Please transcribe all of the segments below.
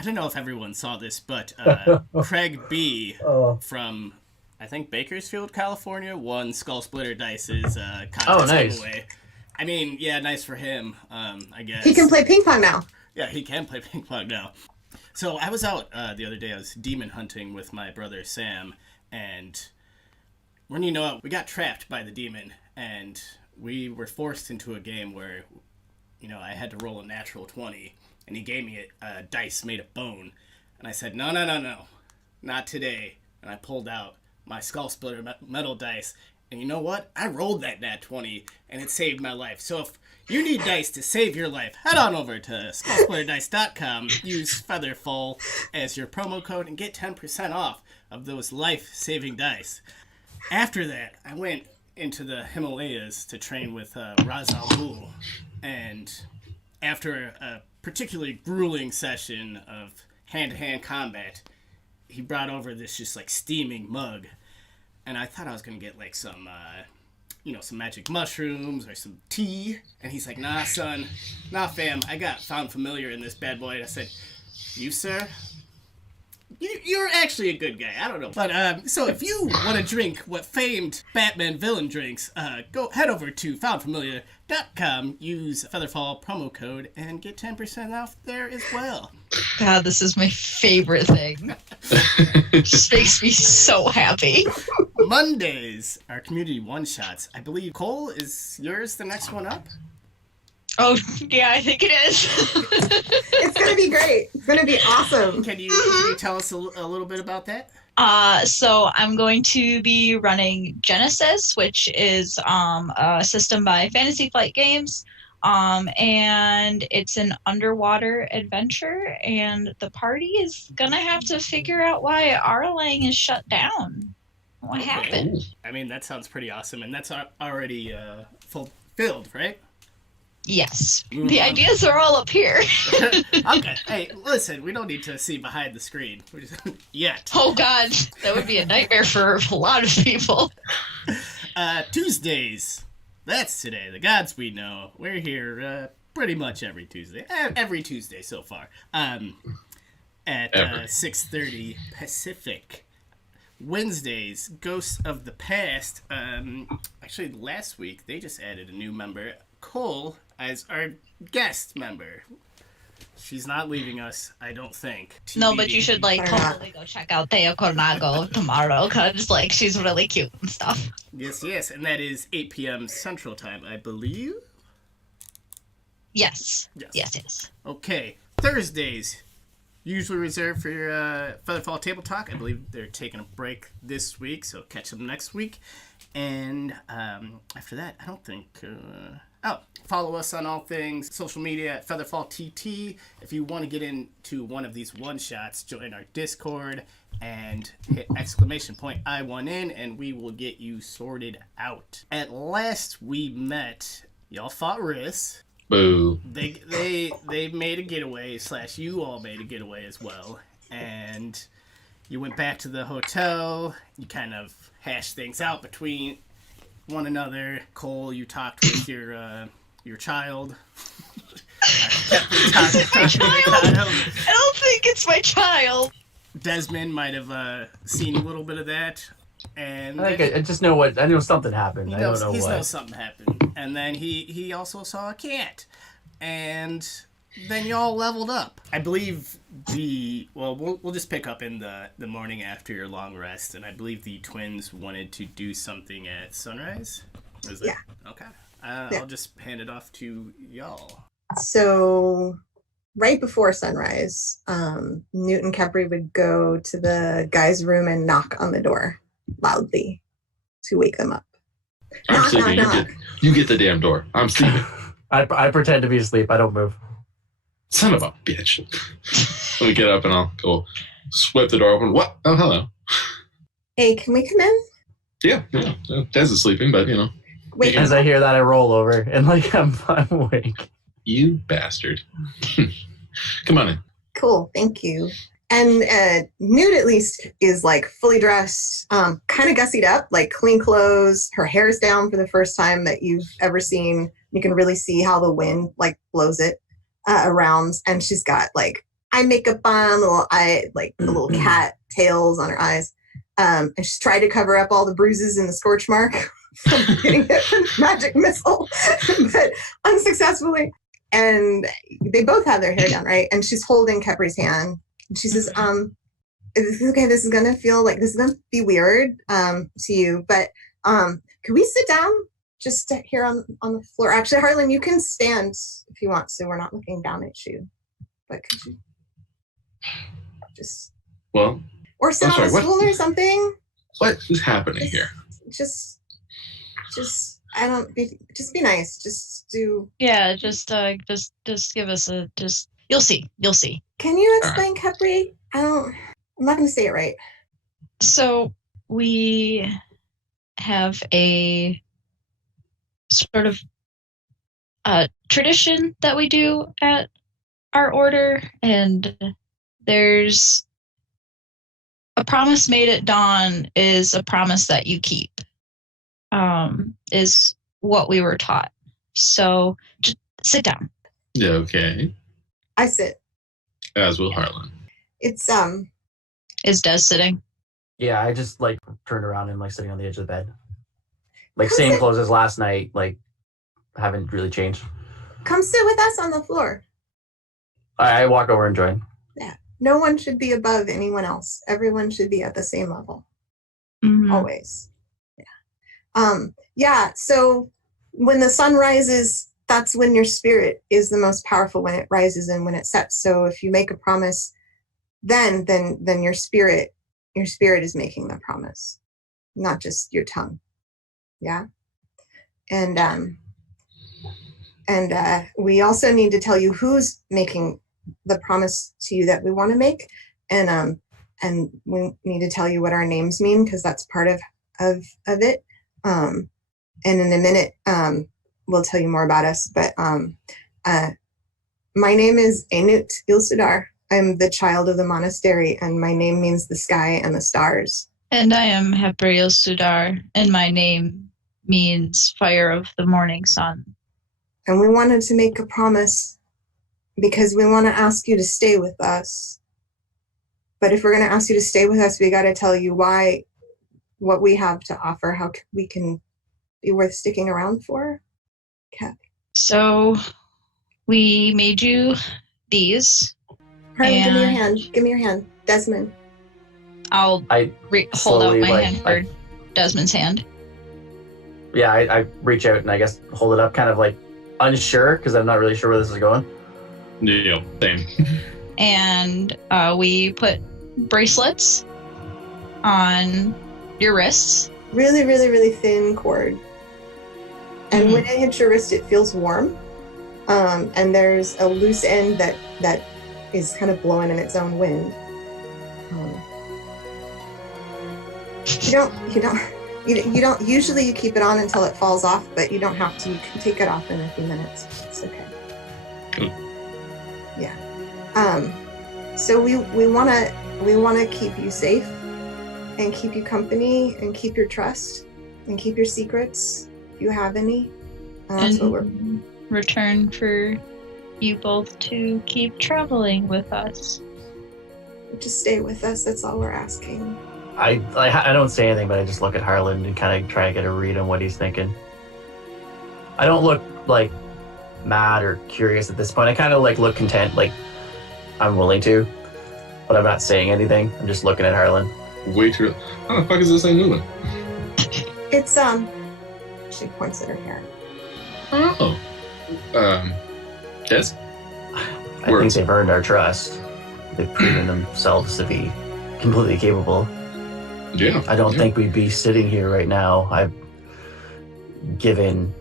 I don't know if everyone saw this, but Craig B Oh, from I think Bakersfield, California, won Skull Splitter Dice's oh, contest nice. giveaway. I mean, yeah, nice for him, I He can guess. play ping pong now. Yeah, he can play ping pong now. So I was out the other day. I was demon hunting with my brother Sam, and when you know it, we got trapped by the demon, and we were forced into a game where I had to roll a natural 20, and he gave me a dice made of bone. And I said, no, no, no, no, not today. And I pulled out my Skull Splitter metal dice. And you know what? I rolled that nat 20, and it saved my life. So if you need dice to save your life, head on over to skullsplitterdice.com, use Featherfall as your promo code, and get 10% off of those life-saving dice. After that, I went into the Himalayas to train with Ra's al Ghul, and after a particularly grueling session of hand-to-hand combat, he brought over this just like steaming mug, and I thought I was gonna get like some magic mushrooms or some tea, and he's like, "Nah, son, nah, fam, I got found familiar in this bad boy." And I said, "You, sir, you're actually a good guy. I don't know." But so if you want to drink what famed Batman villain drinks, go head over to foundfamiliar.com, use Featherfall promo code, and get 10% off there as well. God, this is my favorite thing. It just makes me so happy. Mondays are community one-shots. I believe, Cole, is yours the next one up? Oh, yeah, I think it is. It's going to be great. It's going to be awesome. Can you tell us a little bit about that? So I'm going to be running Genesis, which is a system by Fantasy Flight Games. And it's an underwater adventure, and the party is gonna have to figure out why Arlang is shut down. What happened? I mean, that sounds pretty awesome, and that's already fulfilled, right? Yes. The ideas are all up here. Okay. Hey, listen, we don't need to see behind the screen. Yet. Oh, God. That would be a nightmare for a lot of people. Tuesdays. That's today. The gods we know. We're here pretty much every Tuesday. Every Tuesday so far. At 6:30 Pacific. Wednesdays, Ghosts of the Past. Actually, last week, they just added a new member, Cole, as our guest member. She's not leaving us, I don't think. No, but you should, totally go check out Teo Cornago tomorrow, because, she's really cute and stuff. Yes, and that is 8 p.m. Central Time, I believe? Yes. Yes. Okay, Thursdays, usually reserved for your Featherfall Table Talk. I believe they're taking a break this week, so catch them next week. And after that, I don't think... follow us on all things social media at Featherfall TT. If you want to get into one of these one-shots, join our Discord and hit !I want in, and we will get you sorted out. At last we met, y'all fought Riss. Boo. They made a getaway, / you all made a getaway as well. And you went back to the hotel. You kind of hashed things out between one another. Cole, you talked with your child. My child? I don't think it's my child. Desmond might have seen a little bit of that, and I just know I know something happened. I don't know he what. knows something happened, and then he also saw a cat, and then y'all leveled up. I believe we'll just pick up in the morning after your long rest, and I believe the twins wanted to do something at sunrise. Yeah. Okay. I'll just hand it off to y'all. So right before sunrise, Newt and Kepri would go to the guy's room and knock on the door loudly to wake them up. I'm sleeping. You get the damn door. I'm sleeping. I pretend to be asleep. I don't move. Son of a bitch. Let me get up and I'll go swipe the door open. What? Oh, hello. Hey, can we come in? Yeah. Des is sleeping, but Wait. As I hear that, I roll over and I'm awake. You bastard. Come on in. Cool, thank you. And Newt at least is fully dressed, kind of gussied up, clean clothes. Her hair's down for the first time that you've ever seen. You can really see how the wind blows it around, and she's got eye makeup on, the little cat tails on her eyes. And she's tried to cover up all the bruises and the scorch mark from getting hit with a magic missile, but unsuccessfully. And they both have their hair down, right? And she's holding Kepri's hand. And she says, this is gonna be weird to you, but could we sit down just here on the floor? Actually, Harlan, you can stand if you want, so we're not looking down at you. But could you just or sit on a stool or something? What is happening here? Just be nice. Just do. Yeah, just give us you'll see. Can you explain, Kepri? I'm not going to say it right. So we have a sort of tradition that we do at our order, and there's a promise made at dawn is a promise that you keep, is what we were taught. So just sit down. Yeah, okay. I sit. As will Harlan. It's Is Des sitting? Yeah, I just turned around and sitting on the edge of the bed. Same clothes as last night, haven't really changed. Come sit with us on the floor. I walk over and join. Yeah. No one should be above anyone else. Everyone should be at the same level. Mm-hmm. Always. Yeah. So when the sun rises, that's when your spirit is the most powerful, when it rises and when it sets. So if you make a promise, then your spirit is making the promise, not just your tongue. Yeah. And we also need to tell you who's making the promise to you that we want to make. And we need to tell you what our names mean, because that's part of it. And in a minute, we'll tell you more about us. But my name is Ainut Ilsudar. I'm the child of the monastery, and my name means the sky and the stars. And I am Hebriel Sudar, and my name means fire of the morning sun. And we wanted to make a promise because we want to ask you to stay with us. But if we're going to ask you to stay with us, we got to tell you why, what we have to offer, how we can be worth sticking around for. Kat. So we made you these. Harlan, give me your hand. Give me your hand. Desmond. I'll hold out my hand for Desmond's hand. Yeah, I reach out and I guess hold it up, kind of unsure, because I'm not really sure where this is going. Yeah, same. And we put bracelets on your wrists. Really, really, really thin cord. And when it hits your wrist, it feels warm. And there's a loose end that is kind of blowing in its own wind. You don't usually you keep it on until it falls off, but you don't have to. You can take it off in a few minutes. It's okay. Cool. Yeah. So we wanna keep you safe and keep you company and keep your trust and keep your secrets if you have any. That's what we're return for you both to keep traveling with us. Just stay with us. That's all we're asking. I don't say anything, but I just look at Harlan and kind of try to get a read on what he's thinking. I don't look mad or curious at this point. I kind of look content, I'm willing to, but I'm not saying anything. I'm just looking at Harlan. Way too. How the fuck is this thing moving? It's she points at her hair. Oh. Yes. I think they've earned our trust. They've proven themselves to be completely capable. Yeah. I don't think we'd be sitting here right now. I've given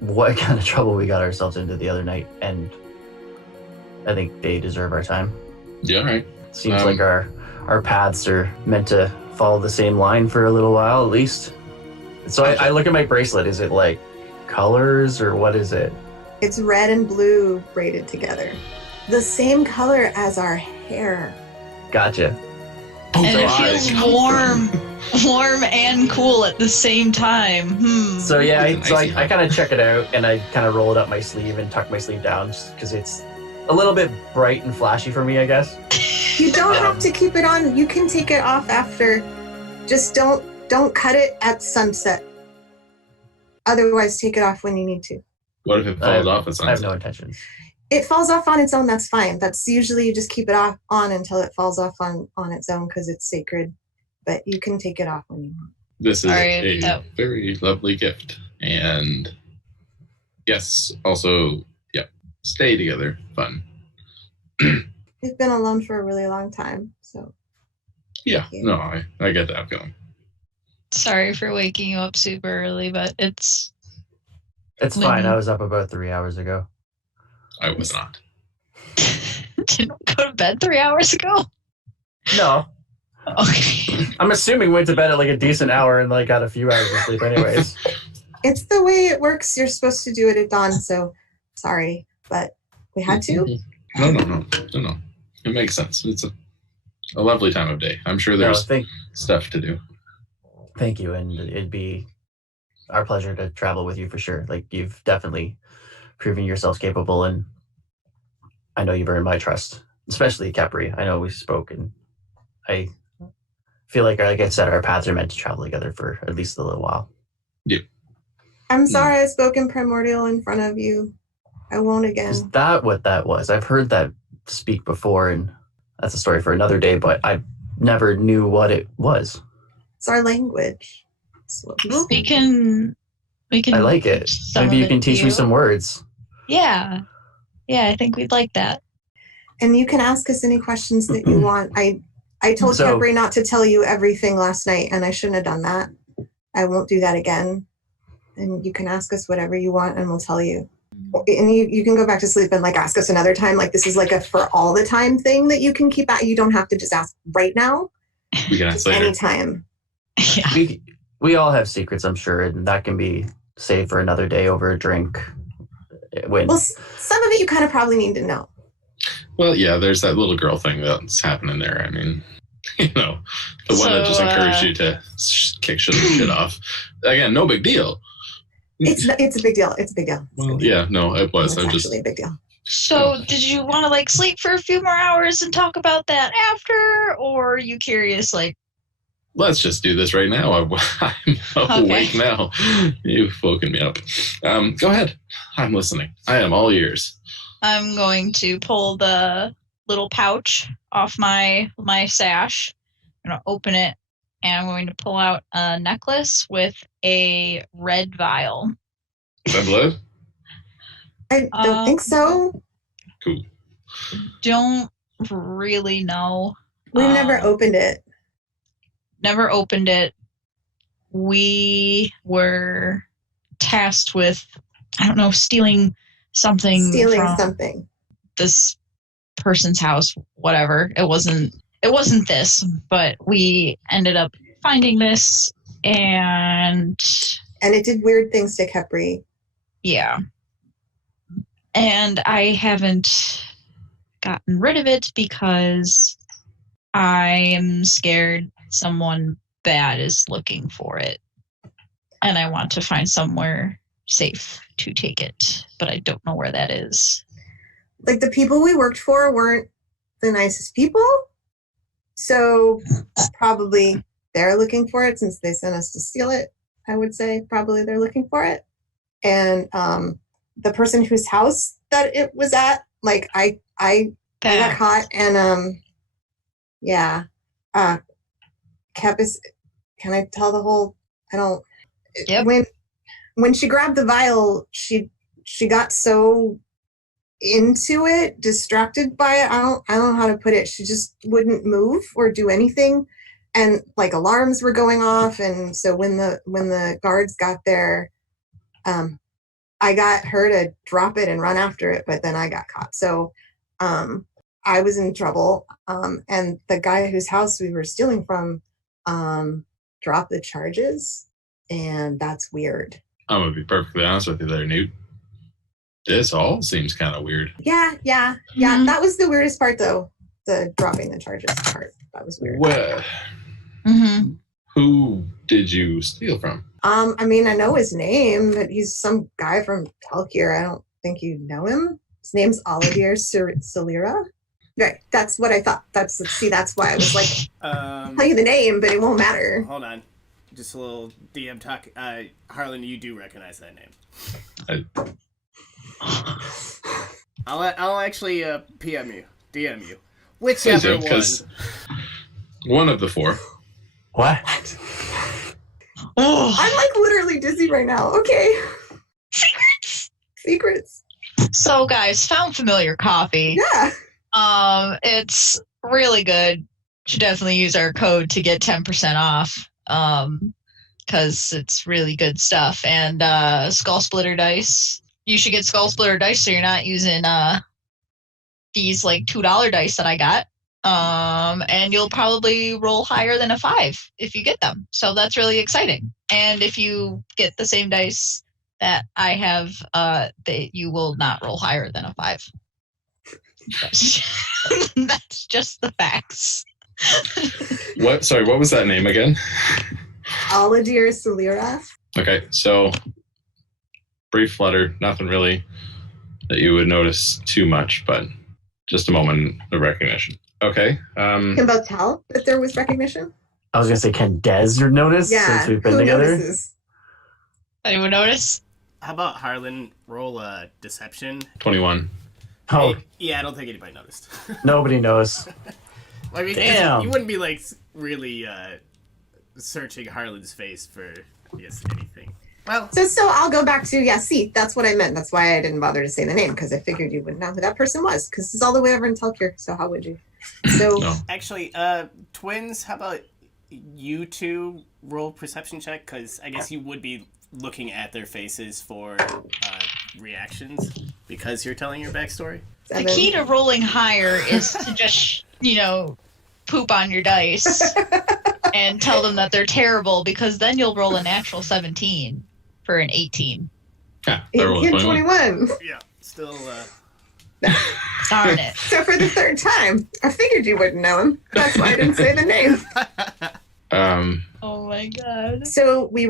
what kind of trouble we got ourselves into the other night, and I think they deserve our time. Yeah, right. Seems like our paths are meant to follow the same line for a little while, at least. So I look at my bracelet. Is it colors, or what is it? It's red and blue braided together. The same color as our hair. Gotcha. And it feels warm and cool at the same time. So yeah, I kind of check it out, and I kind of roll it up my sleeve and tuck my sleeve down, just because it's a little bit bright and flashy for me, I guess. You don't have to keep it on. You can take it off after. Just don't cut it at sunset. Otherwise, take it off when you need to. What if it falls off at I have sunset? no intentions. It falls off on its own. That's fine. That's usually you just keep it on until it falls off on its own because it's sacred. But you can take it off when you want. This is Alright, a very lovely gift. And yes, also, yeah, stay together. Fun. We've been alone for a really long time, so. Yeah, no, I get that feeling. Sorry for waking you up super early, but it's fine. I was up about 3 hours ago. I was not. didn't go to bed 3 hours ago. No. Okay. I'm assuming went to bed at like a decent hour and like got a few hours of sleep anyways. It's the way it works. You're supposed to do it at dawn, so sorry, but we had to. No. It makes sense. It's a lovely time of day. I'm sure there's stuff to do. Thank you, and it'd be our pleasure to travel with you for sure. Like, you've definitely proven yourselves capable, and I know you've earned my trust, especially Capri. I know we spoke, and I feel like I said, our paths are meant to travel together for at least a little while. Yep. I'm sorry I spoke in primordial in front of you. I won't again. Is that what that was? I've heard that speak before, and that's a story for another day, but I never knew what it was. It's our language. It's what we We speak. can. I like it. Maybe you can teach me some words. Yeah. Yeah, I think we'd like that. And you can ask us any questions that you want. I told Capri not to tell you everything last night, and I shouldn't have done that. I won't do that again. And you can ask us whatever you want, and we'll tell you. And you can go back to sleep and like ask us another time. Like, this is like a for all the time thing that you can keep at. You don't have to just ask right now. We can ask later. Anytime. Yeah. We all have secrets, I'm sure, and that can be saved for another day over a drink. Well, some of it you kind of probably need to know. Well, yeah, there's that little girl thing that's happening there. I mean, the one that just encouraged you to kick shit off. Again, no big deal. It's a big deal. It's a big deal. Well, yeah, no, it was. It's actually a big deal. So, did you want to like sleep for a few more hours and talk about that after, or are you curious? Like, let's just do this right now. I'm awake now. You've woken me up. Go ahead. I'm listening. I am all ears. I'm going to pull the little pouch off my sash. I'm going to open it, and I'm going to pull out a necklace with a red vial. Is that blood? I don't think so. Cool. Don't really know. We've never opened it. Never opened it. We were tasked with, I don't know, stealing something from this person's house, whatever. It wasn't this, but we ended up finding this, and it did weird things to Capri. Yeah. And I haven't gotten rid of it because I am scared someone bad is looking for it. And I want to find somewhere safe to take it, but I don't know where that is. Like, the people we worked for weren't the nicest people. So probably they're looking for it since they sent us to steal it. I would say probably they're looking for it. And the person whose house that it was at, like, I got caught, and Cap is, can I tell the whole, I don't, yep. When she grabbed the vial, she got so into it, distracted by it. I don't know how to put it. She just wouldn't move or do anything. And like alarms were going off. And so when the guards got there, I got her to drop it and run after it, but then I got caught. So I was in trouble. And the guy whose house we were stealing from dropped the charges. And that's weird. I'm going to be perfectly honest with you there, Newt. This all seems kind of weird. Yeah. Mm-hmm. That was the weirdest part, though. The dropping the charges part. That was weird. Well, who did you steal from? I mean, I know his name, but he's some guy from Telkir. I don't think you know him. His name's Olivier Solera. Right, that's what I thought. That's why I was like, tell you the name, but it won't matter. Hold on. Just a little DM talk. Harlan, you do recognize that name. I'll actually DM you. Whichever one. One of the four. What? Oh, I'm like literally dizzy right now. Okay. Secrets. so guys, found familiar coffee. Yeah. It's really good. Should definitely use our code to get 10% off. Because it's really good stuff. And Skull Splitter dice. You should get Skull Splitter dice so you're not using these like $2 dice that I got. And you'll probably roll higher than a 5 if you get them. So that's really exciting. And if you get the same dice that I have, you will not roll higher than a 5. That's just the facts. What? Sorry, what was that name again? Olivier Solera. Okay, so brief flutter, nothing really that you would notice too much, but just a moment of recognition. Okay. Can Bo tell if there was recognition? I was gonna say, can Des notice since we've been who together? Notices? Anyone notice? How about Harlan roll a deception? 21. Oh, Yeah, I don't think anybody noticed. nobody knows. I mean, Damn. you wouldn't be like really searching Harlan's face for, I guess, anything. Well, So I'll go back to, see, that's what I meant. That's why I didn't bother to say the name, because I figured you wouldn't know who that person was, because it's all the way over in Telkir, so how would you? So, No. actually, twins, how about you two roll perception check? Because I guess you would be looking at their faces for reactions because you're telling your backstory. The key to rolling higher is to just, poop on your dice and tell them that they're terrible, because then you'll roll a natural 17 for an 18. Yeah, they're rolling 21. Yeah, still. Darn it. So for the third time, I figured you wouldn't know him. That's why I didn't say the name. Oh my god. So we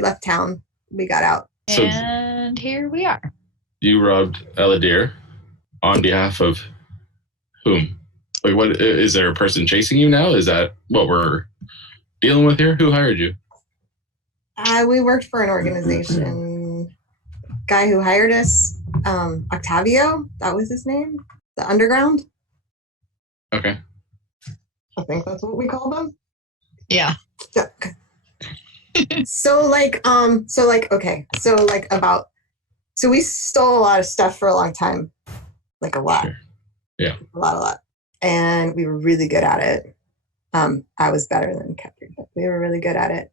left town, we got out. So- And here we are. You robbed Eladir on behalf of whom? Like, what is there a person chasing you now? Is that what we're dealing with here? Who hired you? We worked for an organization. Guy who hired us, Octavio, that was his name. The Underground. Okay. I think that's what we called them. Yeah. Okay. So we stole a lot of stuff for a long time. Like a lot. Sure. Yeah. A lot. And we were really good at it. I was better than Kepri, but we were really good at it.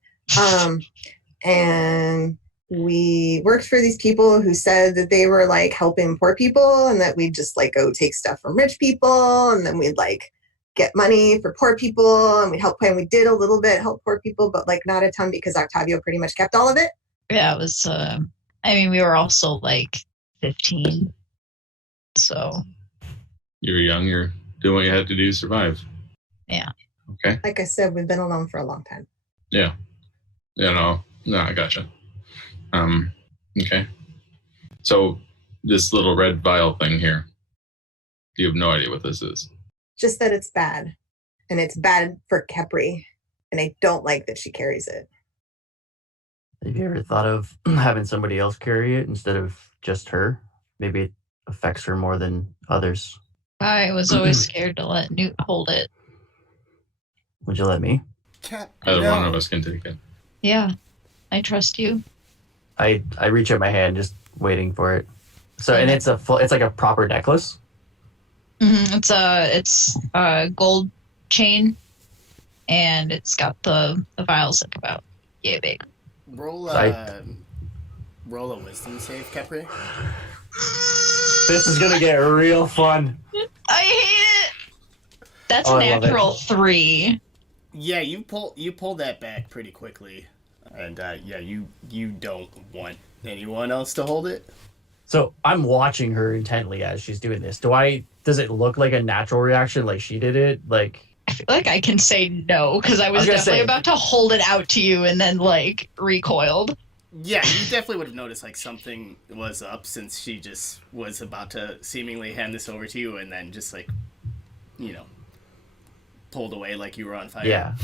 And we worked for these people who said that they were like helping poor people, and that we'd just like go take stuff from rich people, and then we'd like get money for poor people, and we'd help pay. And we did a little bit help poor people, but like not a ton, because Octavio pretty much kept all of it. Yeah, it was, we were also like 15. So. You were young. You're doing what you had to do to survive. Yeah. Okay. Like I said, we've been alone for a long time. Yeah. Yeah, no, I gotcha. Okay. So this little red vial thing here, you have no idea what this is. Just that it's bad. And it's bad for Kepri. And I don't like that she carries it. Have you ever thought of having somebody else carry it instead of just her? Maybe it affects her more than others. I was always scared to let Newt hold it. Would you let me? Either one of us can take it. Yeah, I trust you. I reach out my hand, just waiting for it. So, and it's like a proper necklace. Mm-hmm. It's a gold chain, and it's got the vials like about big. Roll a wisdom save, Kepri. This is gonna get real fun. I hate it. That's a I love it. natural 3. Yeah, you pull that back pretty quickly, and you don't want anyone else to hold it. So I'm watching her intently as she's doing this. Does it look like a natural reaction, like she did it? Like, I feel like I can say no, because I was gonna definitely say- about to hold it out to you and then like recoiled. Yeah, you definitely would have noticed like something was up since she just was about to seemingly hand this over to you and then just like, you know, pulled away like you were on fire. Yeah.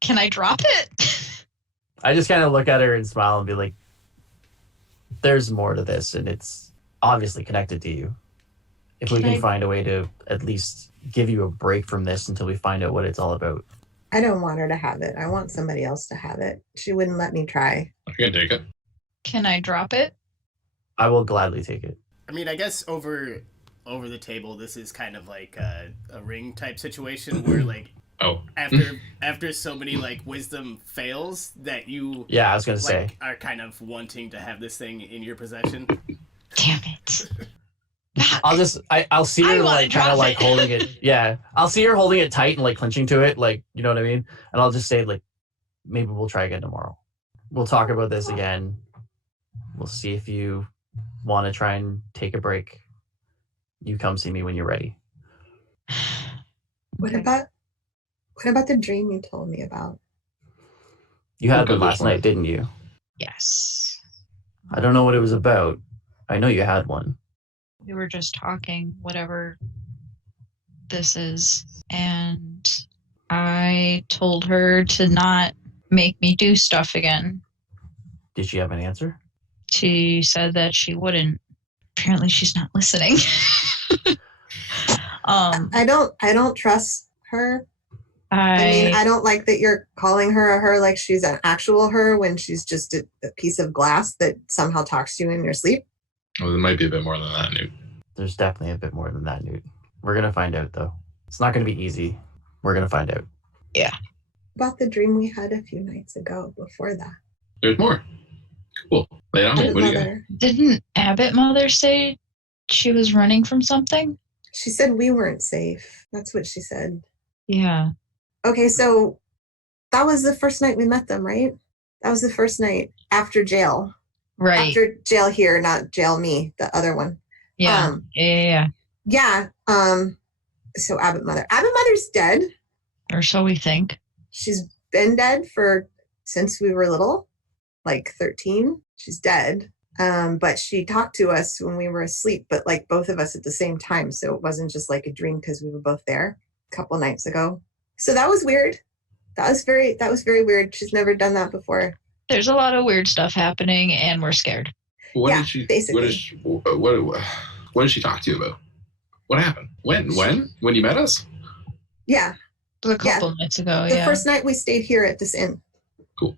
Can I drop it? I just kind of look at her and smile and be like, there's more to this, and it's obviously connected to you. If we can find a way to at least give you a break from this until we find out what it's all about. I don't want her to have it. I want somebody else to have it. She wouldn't let me try. I can take it. Can I drop it? I will gladly take it. I mean, I guess over the table, this is kind of like a ring type situation where like after so many like wisdom fails that you I was gonna say are kind of wanting to have this thing in your possession. Damn it. I'll see her like kind of like holding it. Yeah, I'll see her holding it tight and like clenching to it, like, you know what I mean. And I'll just say like, maybe we'll try again tomorrow. We'll talk about this again. We'll see if you want to try and take a break. You come see me when you're ready. What about the dream you told me about? You had one last night, didn't you? Yes. I don't know what it was about. I know you had one. We were just talking, whatever this is, and I told her to not make me do stuff again. Did she have an answer? She said that she wouldn't. Apparently she's not listening. I don't trust her. I don't like that you're calling her a her like she's an actual her when she's just a piece of glass that somehow talks to you in your sleep. Well, there might be a bit more than that, Newt. There's definitely a bit more than that, Newt. We're going to find out, though. It's not going to be easy. We're going to find out. Yeah. About the dream we had a few nights ago before that. There's more. Cool. Lay down. What do you got? Didn't Abbott Mother say she was running from something? She said we weren't safe. That's what she said. Yeah. Okay, so that was the first night we met them, right? That was the first night after jail. Right. After jail here, not jail me, the other one. Yeah. Yeah. So Abbott Mother's dead. Or so we think. She's been dead since we were little, like 13. She's dead. But she talked to us when we were asleep, but like both of us at the same time. So it wasn't just like a dream because we were both there a couple nights ago. So that was weird. That was very weird. She's never done that before. There's a lot of weird stuff happening and we're scared. What did she talk to you about? What happened? When you met us? Yeah. A couple nights ago, The first night we stayed here at this inn. Cool.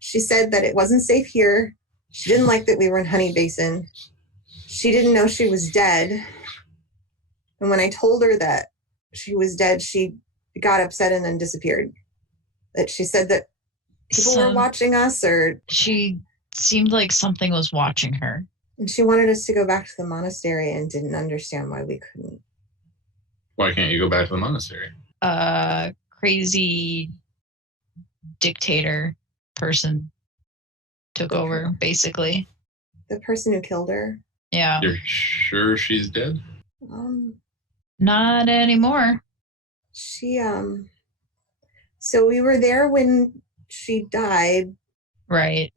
She said that it wasn't safe here. She didn't like that we were in Honey Basin. She didn't know she was dead. And when I told her that she was dead, she got upset and then disappeared. That she said that people were watching us, or she seemed like something was watching her. And she wanted us to go back to the monastery and didn't understand why we couldn't. Why can't you go back to the monastery? Crazy dictator person took over, basically. The person who killed her? Yeah. You're sure she's dead? Not anymore. She, so we were there when she died. Right.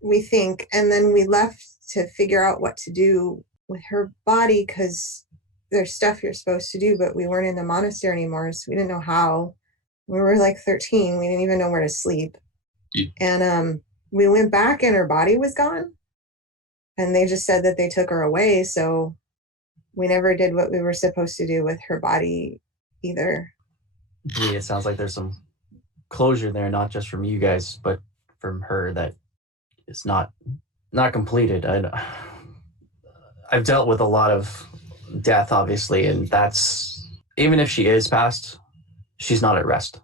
We think. And then we left to figure out what to do with her body because there's stuff you're supposed to do, but we weren't in the monastery anymore, so we didn't know how. We were like 13. We didn't even know where to sleep. Yeah. And we went back and her body was gone. And they just said that they took her away, so we never did what we were supposed to do with her body either. Yeah, it sounds like there's some closure there, not just from you guys, but from her that is not completed. I've dealt with a lot of death, obviously, and that's, even if she is passed, she's not at rest.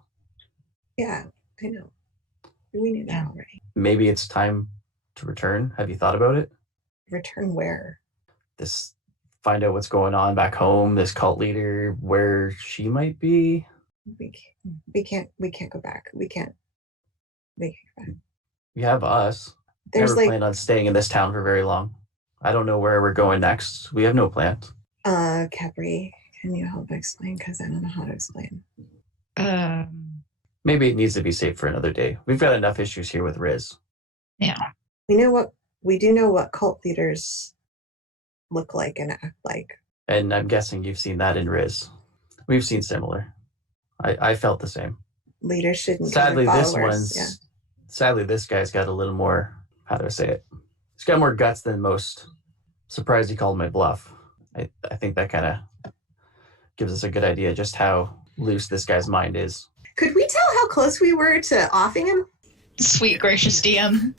Yeah, I know. We knew that already. Maybe it's time to return. Have you thought about it? Return where? Find out what's going on back home, this cult leader, where she might be. We can't go back. We can't go back. You have us. Never planned on staying in this town for very long. I don't know where we're going next. We have no plans. Capri, can you help explain? Because I don't know how to explain. Maybe it needs to be saved for another day. We've got enough issues here with Riz. Yeah. We do know what cult leaders look like and act like. And I'm guessing you've seen that in Riz. We've seen similar. I felt the same. Leaders shouldn't Sadly, kill their this followers. one's. Sadly, this guy's got a little more. How do I say it? He's got more guts than most. Surprised he called my bluff. I think that kind of gives us a good idea just how loose this guy's mind is. Could we tell how close we were to offing him? Sweet gracious DM.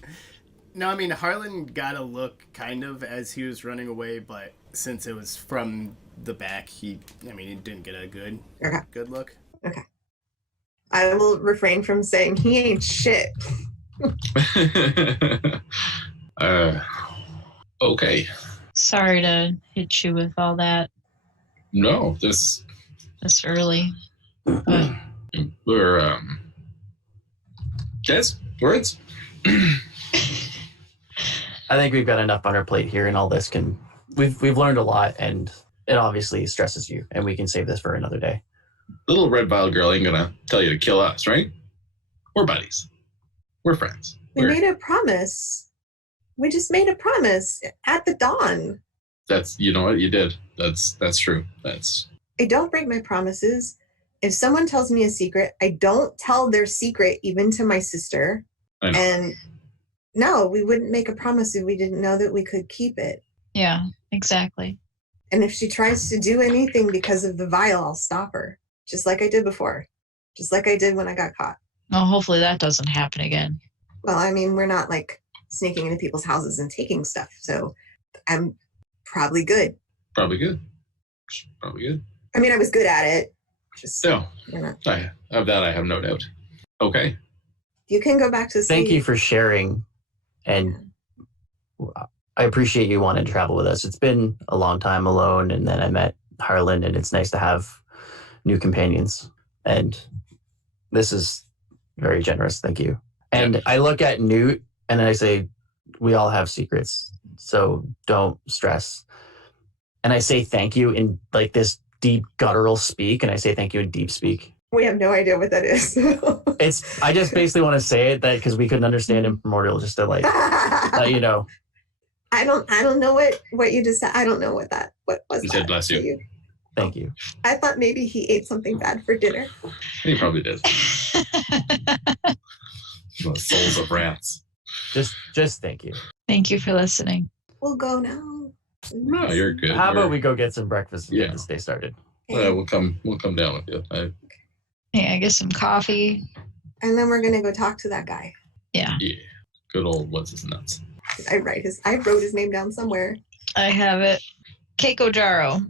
No, I mean, Harlan got a look kind of as he was running away, but since it was from the back, he didn't get a good look. Okay. I will refrain from saying he ain't shit. Okay. Sorry to hit you with all that No, this early. But we're Guys, words. I think we've got enough on our plate here, and all this we've learned a lot, and it obviously stresses you, and we can save this for another day. Little red vial girl ain't gonna tell you to kill us, right? We're buddies. We're friends. We made a promise. We just made a promise at the dawn. That's, you know what you did. That's true. I don't break my promises. If someone tells me a secret, I don't tell their secret even to my sister. I know. And no, we wouldn't make a promise if we didn't know that we could keep it. yeah, exactly. And if she tries to do anything because of the vial, I'll stop her. Just like I did before. Just like I did when I got caught. Well, hopefully that doesn't happen again. Well, I mean, we're not like sneaking into people's houses and taking stuff. So I'm probably good. Probably good. I mean, I was good at it. Just No, we're not. of that I have no doubt. Okay. You can go back to sleep. Thank you for sharing, and I appreciate you wanting to travel with us. It's been a long time alone, and then I met Harlan, and it's nice to have new companions. And this is very generous. Thank you. And I look at Newt, and I say, we all have secrets, so don't stress. And I say thank you in like this deep guttural speak, and I say thank you in deep speak. We have no idea what that is. I just basically want to say it that because we couldn't understand in Primordial, just to like let you know. I don't know what you just said. I don't know what was He that said bless you. Thank you. I thought maybe he ate something bad for dinner. He probably did. The souls of rats. Just thank you. Thank you for listening. We'll go now. No, you're good. How about we go get some breakfast and Yeah. get this day started? We'll come down with you. Yeah, get some coffee. And then we're gonna go talk to that guy. Yeah. Yeah. Good old what's his nuts. I wrote his name down somewhere. I have it. Keiko Jaro.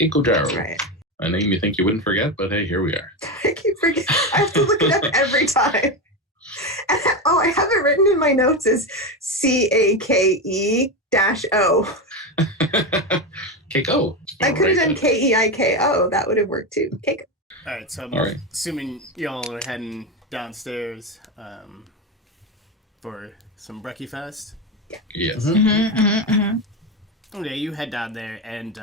Keiko Jaro. That's right. A name you think you wouldn't forget, but hey, here we are. I keep forgetting. I have to look it up every time. And I have it written in my notes as CAKE-O. Keiko. I could have done KEIKO. That would have worked too. Keiko. All right, so I'm All right. assuming y'all are heading downstairs for some breakfast. Yes. Okay, you head down there, and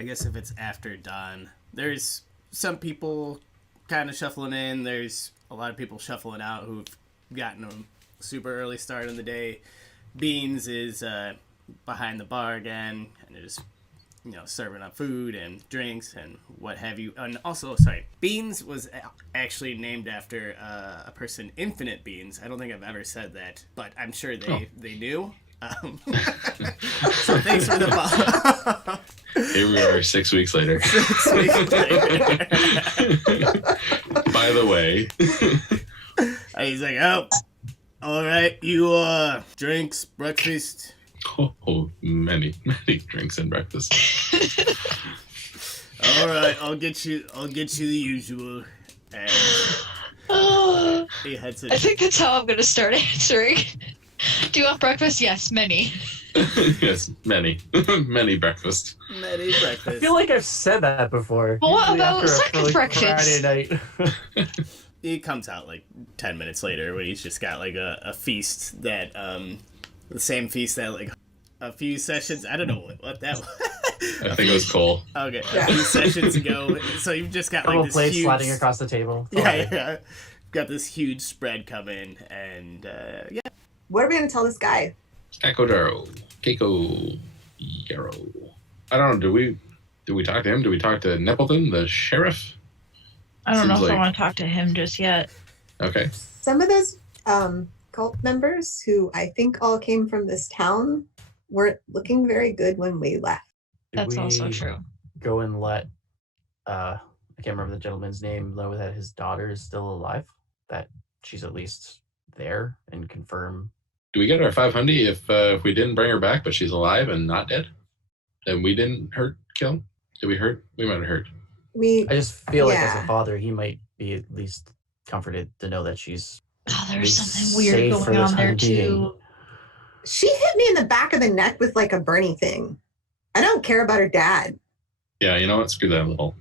I guess if it's after dawn, there's some people kind of shuffling in. There's a lot of people shuffling out who've gotten a super early start in the day. Beans is behind the bar again, and just serving up food and drinks and what have you. And also, sorry, Beans was actually named after a person, Infinite Beans. I don't think I've ever said that, but I'm sure they knew. So thanks for the follow. Here we are 6 weeks later. 6 weeks later. By the way. He's like, oh, all right, you drinks, breakfast. Oh, many drinks and breakfast. All right, I'll get you the usual. And he heads in. I think that's how I'm going to start answering. Do you want breakfast? Yes, many. Yes, many breakfast. Many breakfast. I feel like I've said that before. Well, what Usually about after second a breakfast? Friday night. He comes out like 10 minutes later when he's just got like a feast that the same feast that like a few sessions, I don't know what that was. I think it was Cole. Okay, a few sessions ago. So you've just got like Couple this plates huge sliding across the table. Yeah. got this huge spread coming, and yeah. What are we gonna tell this guy? Akodaro. Keiko. Yarrow. I don't know. Do we talk to him? Do we talk to Nepleton, the sheriff? I don't know if Seems I like- want to talk to him just yet. Okay. Some of those cult members who I think all came from this town weren't looking very good when we left. Did That's also we true. Go and let I can't remember the gentleman's name know that his daughter is still alive, that she's at least there, and confirm. Do we get our 500 if we didn't bring her back, but she's alive and not dead? And we didn't kill? Did we hurt? We might have hurt. We I just feel like as Yeah. a father, he might be at least comforted to know that she's Oh, there's It's something weird safe for going the on there time being. too. she hit me in the back of the neck with like a Bernie thing. I don't care about her dad. Yeah, you know what? Screw that little.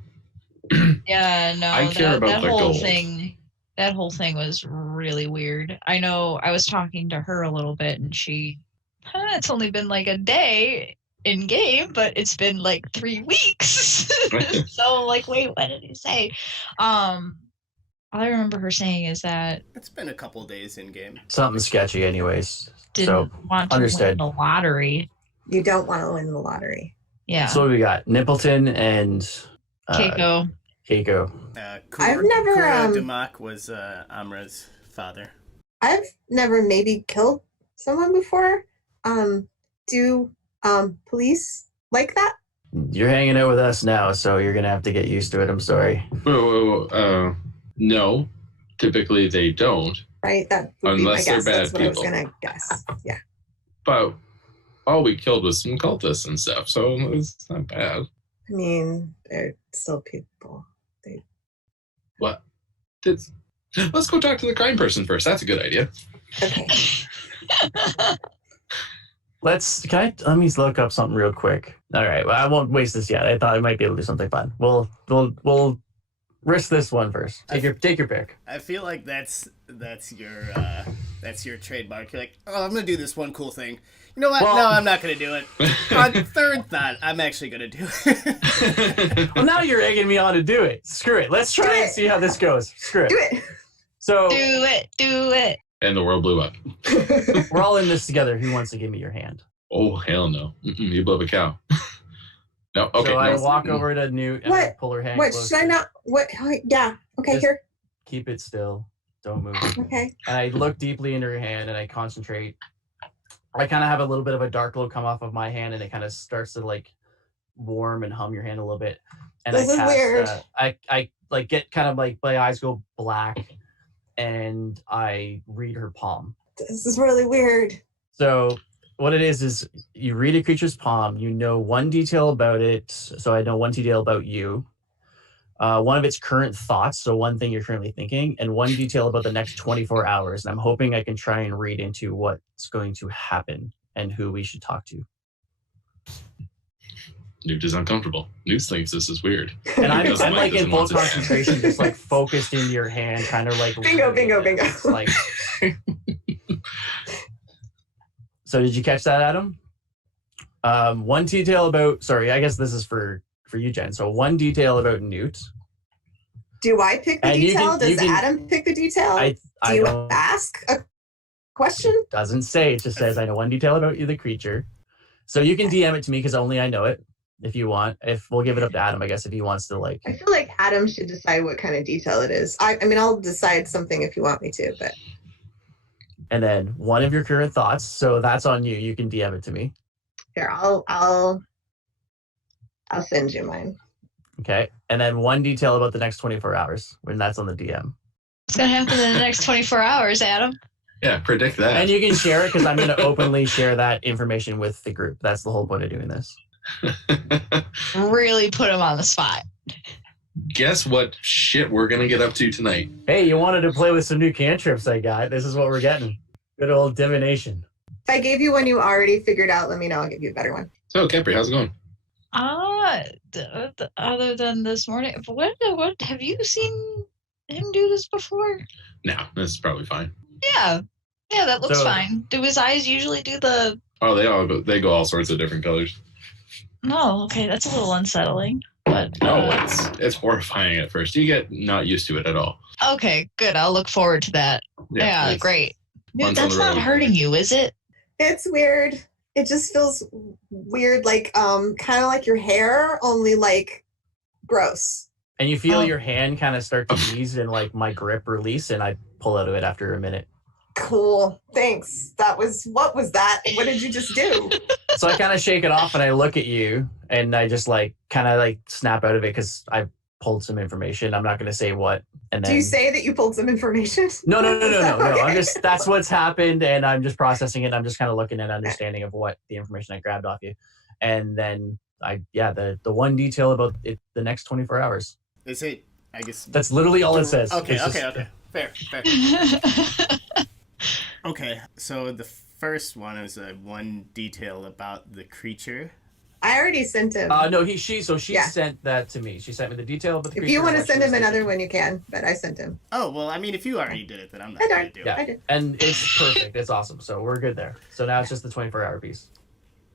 Yeah, no, I care about that the whole gold. thing. That whole thing was really weird. I know I was talking to her a little bit, and it's only been like a day in game, but it's been like 3 weeks. So like, wait, what did he say? All I remember her saying is that It's been a couple days in game. something sketchy, anyways. didn't So want to understood. win the lottery. You don't want to win the lottery. Yeah, So what do we got? Nippleton and Keiko. Keiko. I've never, Demak was Amra's father. I've never maybe killed someone before. Do police like that? You're hanging out with us now, so you're gonna have to get used to it. I'm sorry. Whoa, no. Typically they don't. Right? That would be my Unless they're guess. bad That's what I was people. gonna guess. Yeah. But all we killed was some cultists and stuff, so it's not bad. I mean, they're still people. What? Let's go talk to the crime person first. That's a good idea. Okay. Let me look up something real quick. All right, well, I won't waste this yet. I thought I might be able to do something fun. We'll risk this one first. Take your pick. I feel like that's your trademark. You're like, oh, I'm gonna do this one cool thing. You know what? Well- No, I'm not gonna do it. On third thought, I'm actually gonna do it. Well, now you're egging me on to do it. Screw it. Let's try Do and it. see how this goes. Screw Do it. it. So Do it. And the world blew up. we're all in this together. Who wants to give me your hand? Oh, hell no. You blew up a cow. No, okay. So I no. walk over to Newt and I What? pull her hand What? close. Should I not? What? Yeah. Okay. Just- Here. Keep it still. Don't move. Okay. And I look deeply into her hand and I concentrate. I kind of have a little bit of a dark glow come off of my hand and it kind of starts to like warm and hum your hand a little bit. And This I is cast, weird. I like get kind of like my eyes go black and I read her palm. This is really weird. So what it is you read a creature's palm, you know one detail about it. So I know one detail about you. One of its current thoughts, so one thing you're currently thinking, and one detail about the next 24 hours. And I'm hoping I can try and read into what's going to happen and who we should talk to. Newt is uncomfortable. Newt thinks this is weird. And I'm Doesn't like in doesn't full want to. concentration, just like focused into your hand, kind of like Bingo, bingo, bingo. It's like. So did you catch that, Adam? One detail about. Sorry, I guess this is for you, Jen. So one detail about Newt. Do I pick the And you detail? can- you Does can- Adam pick the detail? I Do you don't. ask a question? Doesn't say. It just says I know one detail about you, the creature. So you can DM it to me because only I know it. If you want, if we'll give it up to Adam, I guess if he wants to like. I feel like Adam should decide what kind of detail it is. I mean, I'll decide something if you want me to, but And then one of your current thoughts. So that's on you. You can DM it to me. here, I'll send you mine. Okay. And then one detail about the next 24 hours when that's on the DM. It's gonna happen in the next 24 hours, Adam. Yeah, predict that. And you can share it because I'm going to openly share that information with the group. That's the whole point of doing this. Really put him on the spot. Guess what shit we're gonna get up to tonight? Hey, you wanted to play with some new cantrips I got. This is what we're getting. Good old divination. If I gave you one you already figured out, let me know. I'll give you a better one. So, Capri, how's it going? Other than this morning, what have you seen him do this before? No, this is probably fine. Yeah, that looks So- fine. Do his eyes usually do the? Oh, they go all sorts of different colors. No, okay, that's a little unsettling. But Oh, it's horrifying at first. You get not used to it at all. Okay, good. I'll look forward to that. Yeah, it's great. months on That's the not road. hurting you, is it? It's weird. It just feels weird, like kind of like your hair, only like gross. And you feel Oh. your hand kind of start to ease and like my grip release, and I pull out of it after a minute. Cool. Thanks. What was that? What did you just do? So I kind of shake it off and I look at you and I just like kind of like snap out of it because I pulled some information. I'm not going to say what. And then Do you say that you pulled some information? no. Okay. I'm just that's what's happened and I'm just processing it. I'm just kind of looking at understanding of what the information I grabbed off you. And then the one detail about it, the next 24 hours. Is it? I guess That's literally all it says. Okay, It's just- okay. Fair. Okay, so the first one is one detail about the creature. I already sent him. No, she Yeah. sent that to me. She sent me the detail of the If creature. you want to what send she him was another thinking. one, you can. But I sent him. Oh, well, I mean, if you already did it, then I'm not I going to did. do it. I did. And it's perfect. It's awesome. So we're good there. So now it's just the 24-hour piece.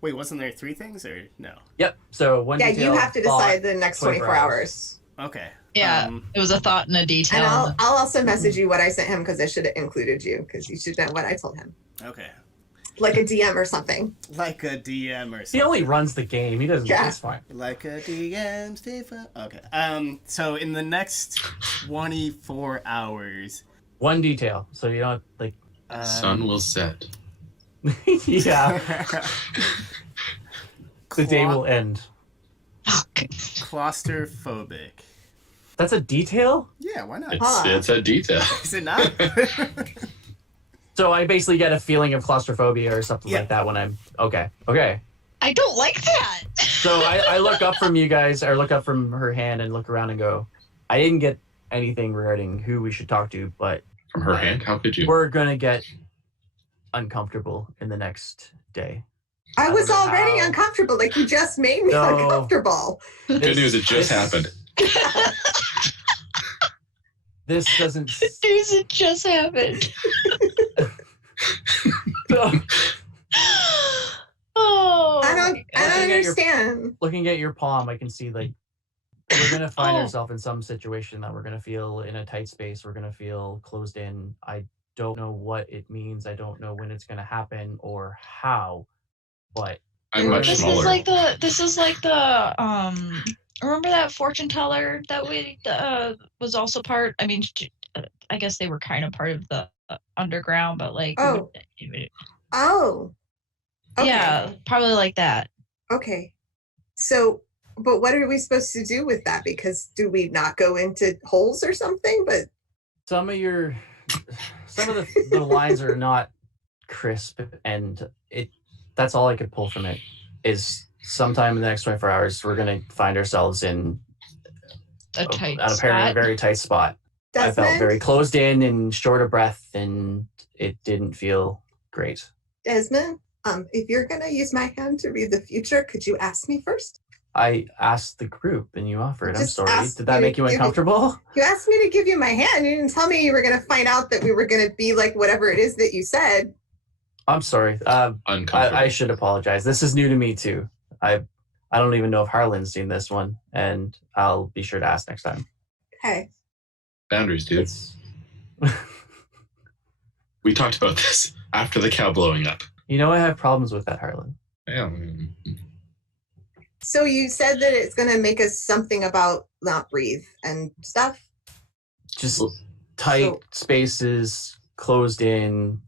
Wait, wasn't there 3 things, or no? Yep. So one Yeah, detail. you have to decide the next 24 hours. Okay. Yeah, it was a thought and a detail. And I'll also message you what I sent him because I should have included you because you should know what I told him. Okay. Like a DM or something. Like a DM or He something. only runs the game. He doesn't. Yeah. It's fine. Like a DM, Stephen. Okay. So in the next 24 hours... One detail. So you don't like. Sun will set. Yeah. The day will end. Fuck. Claustrophobic. That's a detail. Yeah, why not? It's a detail. Is it not? So I basically get a feeling of claustrophobia or something Yeah. like that when I'm okay. I don't like that. So I look up from you guys, or look up from her hand and look around and go, I didn't get anything regarding who we should talk to, but From her hand? How could you? we're gonna get uncomfortable in the next day. I was don't know already how. uncomfortable. Like you just made me No. uncomfortable. Good news, it just happened. This doesn't. News it just happened. Oh, I don't Looking at your- understand. Looking at your palm, I can see like we're gonna find Oh. ourselves in some situation that we're gonna feel in a tight space. We're gonna feel closed in. I don't know what it means. I don't know when it's gonna happen or how, but I'm much This smaller. is like the remember that fortune teller that we was also part. I mean, I guess they were kind of part of the underground, but like Oh. Oh. Okay. yeah, probably like that. Okay. So, but what are we supposed to do with that? Because do we not go into holes or something? But some of the lines are not crisp, and that's all I could pull from it is sometime in the next 24 hours we're gonna find ourselves in A tight an apparently spot. very tight spot. I felt Desmond, very closed in and short of breath, and it didn't feel great. Desmond, if you're gonna use my hand to read the future, could you ask me first? I asked the group and you offered. I'm Just sorry. ask Did that me make to you give it- uncomfortable? You asked me to give you my hand. You didn't tell me you were gonna find out that we were gonna be like whatever it is that you said. I'm sorry. Uncomfortable. I should apologize. This is new to me too. I don't even know if Harlan's seen this one, and I'll be sure to ask next time. Okay. Boundaries, dude. It's, We talked about this after the cow blowing up. you know, I have problems with that, Harlan. Yeah. So you said that it's gonna make us something about not breathe and stuff. Just Well, tight so- spaces, closed in,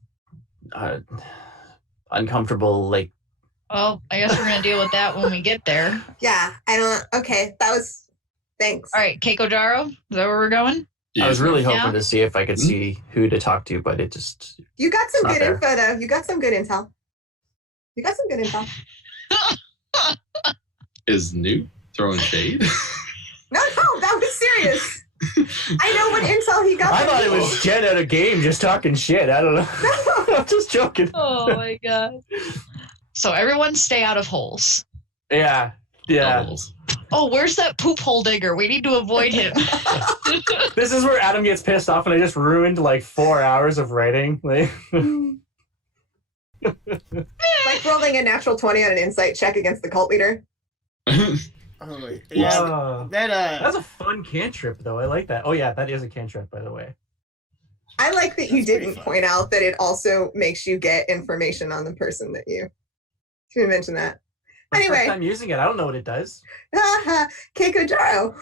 uncomfortable. Like Well, I guess we're gonna deal with that when we get there. Yeah, I don't. Okay, that was. Thanks. All right, Keiko Jaro, is that where we're going? I was really hoping Yeah. to see if I could see who to talk to, but it just You got some Not good there. info though. You got some good intel. You got some good info. Is Newt throwing shade? No, that was serious. I know what intel he got. I from thought it me. was Jen at a game just talking shit. I don't know. I'm just joking. Oh my god. So everyone stay out of holes. Yeah. Novels. Oh, where's that poop hole digger? We need to avoid him. This is where Adam gets pissed off, and I just ruined like 4 hours of writing. Like, Like rolling a natural 20 on an insight check against the cult leader. Oh, yeah. That's a fun cantrip, though. I like that. Oh, yeah, that is a cantrip, by the way. I like that you That's pretty didn't fun. point out that it also makes you get information on the person that you mention that. My first Anyway, time using it, I don't know what it does. Keiko Jaro.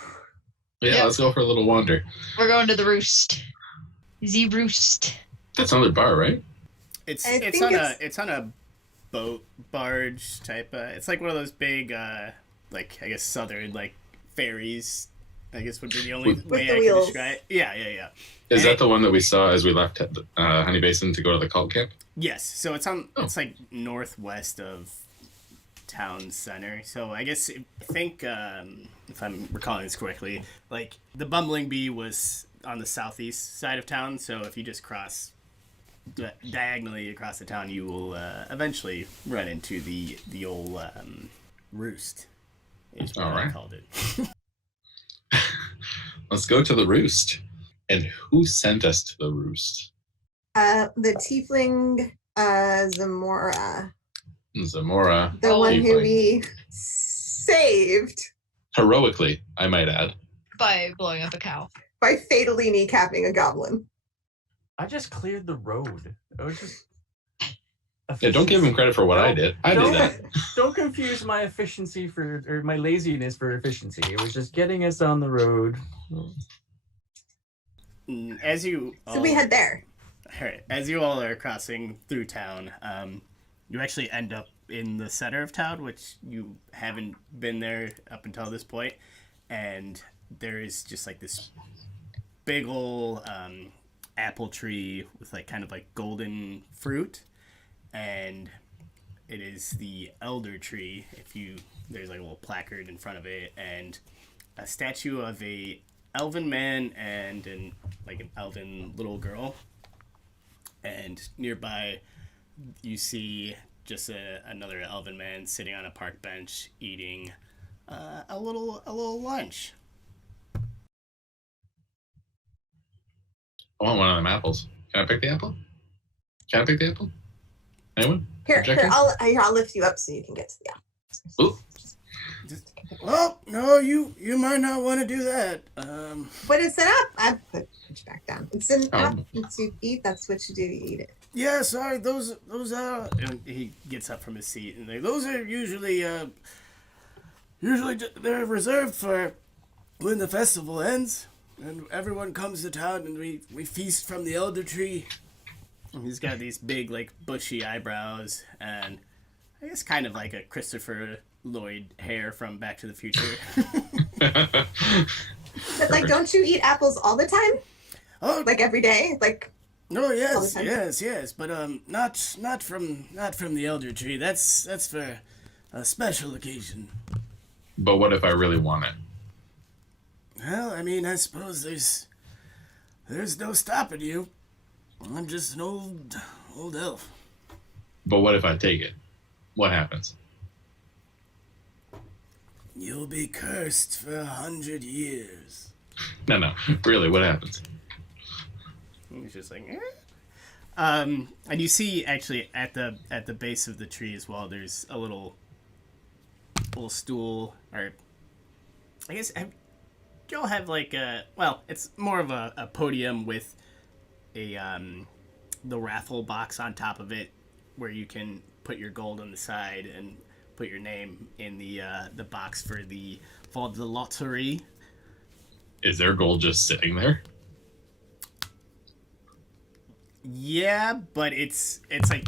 Yeah, Yep. let's go for a little wander. We're going to the roost. The roost. That's another bar, right? It's I it's think on it's- it's on a boat barge type. It's like one of those big, like I guess southern like ferries. I guess would be the only With way the I wheels. can describe it. Yeah. Is And that the one that we saw as we left Honey Basin to go to the cult camp? Yes. So it's on. Oh. It's like northwest of town center. So I guess I think if I'm recalling this correctly, like the Bumbling Bee was on the southeast side of town. So if you just cross diagonally across the town, you will eventually run into the old roost. Is what All I right. called it. Let's go to the roost. And who sent us to the roost? The tiefling Zamora, Zamora. the Oh. one who Tiefling. we saved Heroically, I might add. By blowing up a cow. by fatally kneecapping a goblin. I just cleared the road. It was just... Yeah, don't give him credit for what I Don't- did. I did that. Don't confuse my efficiency or my laziness for efficiency. It was just getting us on the road. As you So we head there. all right, as you all are crossing through town, you actually end up in the center of town, which you haven't been there up until this point, and there is just like this big ol' apple tree with like kind of like golden fruit, and it is the elder tree. There's like a little placard in front of it, and a statue of a elven man and an elven little girl. And nearby, you see just another elven man sitting on a park bench eating a little lunch. I want one of them apples. Can I pick the apple? Can I pick the apple? Anyone? Here, Objections? I'll lift you up so you can get to the apple. Ooh. Oh no, you might not want to do that. What is it up? I put it back down. It's an Oh. apple to eat. That's what you do. You eat it. Yeah, sorry, those are. And he gets up from his seat and those are usually they're reserved for when the festival ends and everyone comes to town and we feast from the elder tree. And he's got these big like bushy eyebrows and I guess kind of like a Christopher Lloyd hair from Back to the Future. But like, don't you eat apples all the time? Oh Like every day? Like, no, all the yes, time? yes, but not from the elder tree. That's for a special occasion. But what if I really want it? Well, I mean, I suppose there's no stopping you. I'm just an old elf. But what if I take it? What happens? You'll be cursed for 100 years. No. Really, what happens? And he's just like, eh. And you see actually at the base of the tree as well. There's a little stool, or I guess y'all have like it's more of a podium with a the raffle box on top of it, where you can put your gold on the side and put your name in the box for the lottery. Is their gold just sitting there? Yeah, but it's like,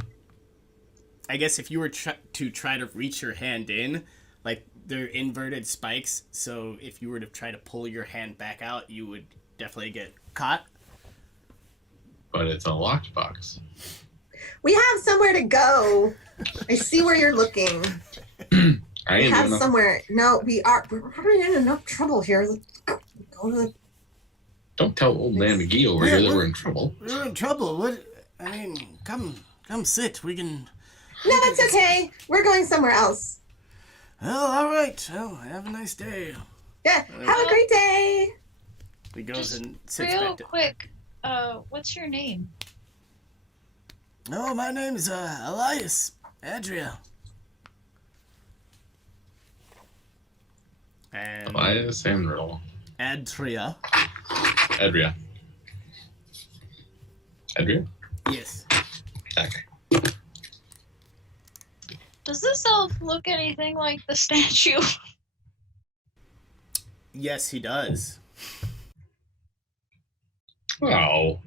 I guess if you were to try to reach your hand in, like they're inverted spikes, so if you were to try to pull your hand back out, you would definitely get caught. But it's a locked box. we have somewhere to go. I see where you're looking. I We ain't have doing nothing. somewhere. No, we're already in enough trouble here. Let's go to the. Don't tell old man McGee over Yeah, here that what- we're in trouble. We're in trouble. What? I mean, come sit. We can. No, that's okay. We're going somewhere else. Oh, all right. Well, have a nice day. Yeah. Have a great day. He goes Just and sits real back down. quick, what's your name? Oh, my name's Elias Adria. And Elias and Riddle. Adria. Adria. Adria? Yes. Okay. Does this elf look anything like the statue? Yes, he does. Oh.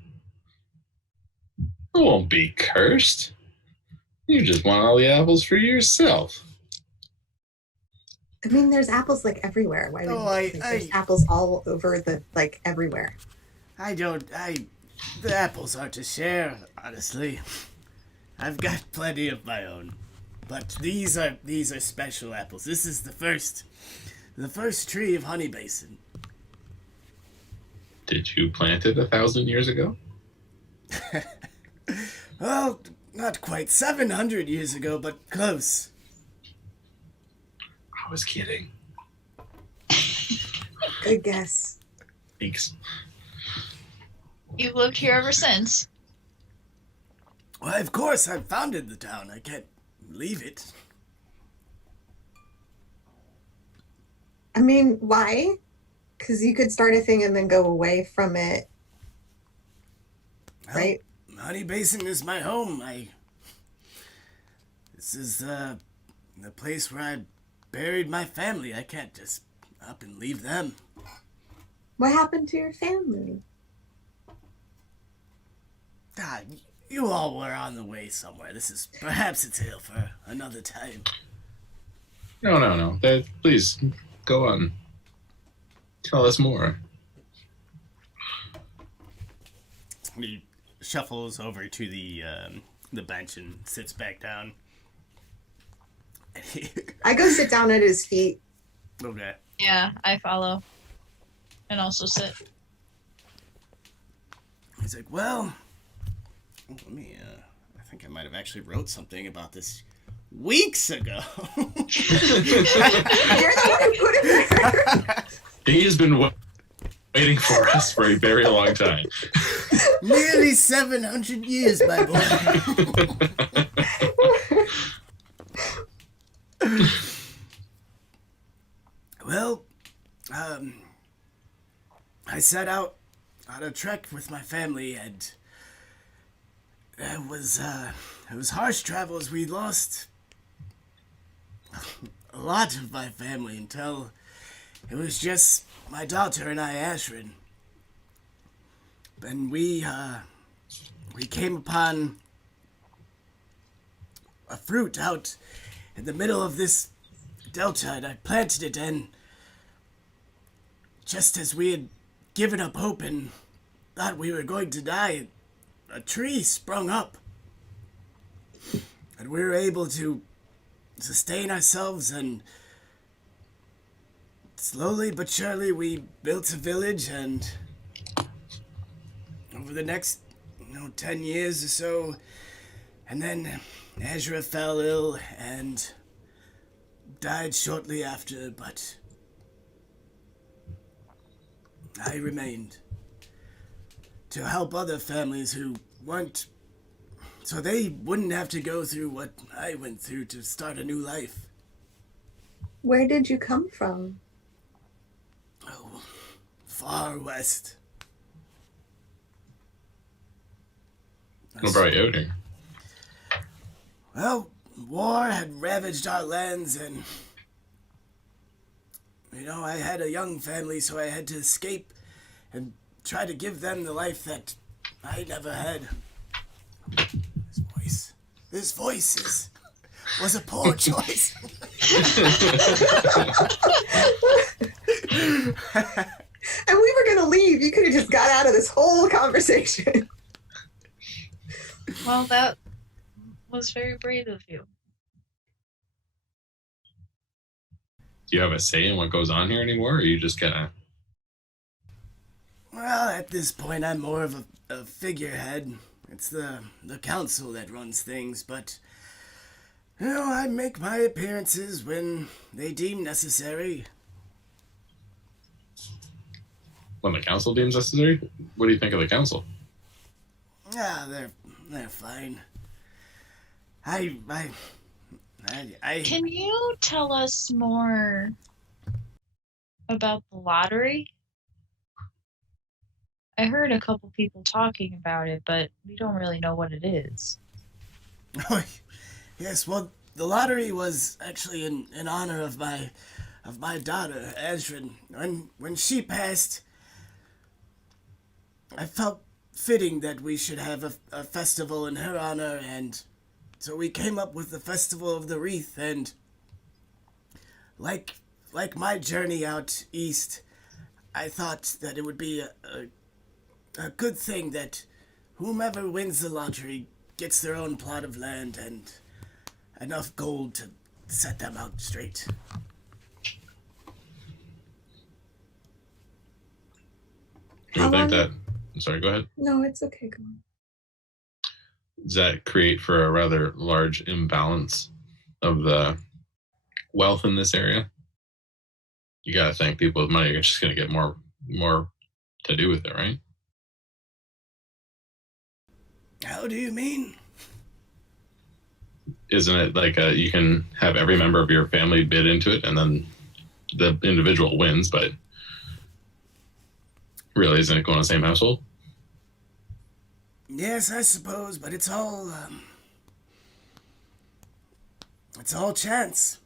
I won't be cursed. You just want all the apples for yourself. I mean, there's apples like everywhere. Why would you think there's apples all over everywhere? The apples are to share, honestly. I've got plenty of my own. But these are special apples. This is the first tree of Honey Basin. Did you plant it 1,000 years ago? Well, not quite 700 years ago, but close. I was kidding. Good guess. Thanks. You've lived here ever since. Well, of course, I founded the town. I can't leave it. I mean, why? Because you could start a thing and then go away from it, Well, right? Honey Basin is my home. This is the place where I buried my family. I can't just up and leave them. What happened to your family? God, you all were on the way somewhere. Perhaps a tale for another time. No. Please, go on. Tell us more. He shuffles over to the bench and sits back down. I go sit down at his feet. Okay. Yeah, I follow. And also sit. He's like, well, let me, I think I might have actually wrote something about this weeks ago. You're the one who put it there. He has been waiting for us for a very long time. Nearly 700 years, my boy. Well, I set out on a trek with my family, and it was harsh travel as we lost a lot of my family until it was just my daughter and I, Ashrin. And we came upon a fruit out in the middle of this delta, and I planted it, and just as we had given up hope and thought we were going to die, a tree sprung up. And we were able to sustain ourselves, and slowly but surely we built a village, and over the next 10 years or so, and then Ezra fell ill and died shortly after, but I remained to help other families who weren't, so they wouldn't have to go through what I went through to start a new life. Where did you come from? Oh, far west. What brought you out here? Well, war had ravaged our lands, and I had a young family, so I had to escape and try to give them the life that I never had. This voice was a poor choice. And we were gonna leave. You could have just got out of this whole conversation. Well, that was very brave of you. Do you have a say in what goes on here anymore, or are you just kind of... Well, at this point, I'm more of a figurehead. It's the council that runs things, but I make my appearances when they deem necessary. When the council deems necessary? What do you think of the council? Yeah, they're fine. I Can you tell us more about the lottery? I heard a couple people talking about it, but we don't really know what it is. Oh, yes, well, the lottery was actually in honor of my daughter, Ezrin. When she passed, I felt fitting that we should have a festival in her honor, and so we came up with the Festival of the Wreath, and like my journey out east, I thought that it would be a good thing that whomever wins the lottery gets their own plot of land and enough gold to set them out straight. Do you think that? I'm sorry, go ahead. No, it's okay. Go on. Does that create for a rather large imbalance of the wealth in this area? You gotta think people with money are just gonna get more to do with it, right? How do you mean? Isn't it like you can have every member of your family bid into it and then the individual wins, but really isn't it going to the same household? Yes, I suppose, but it's all chance.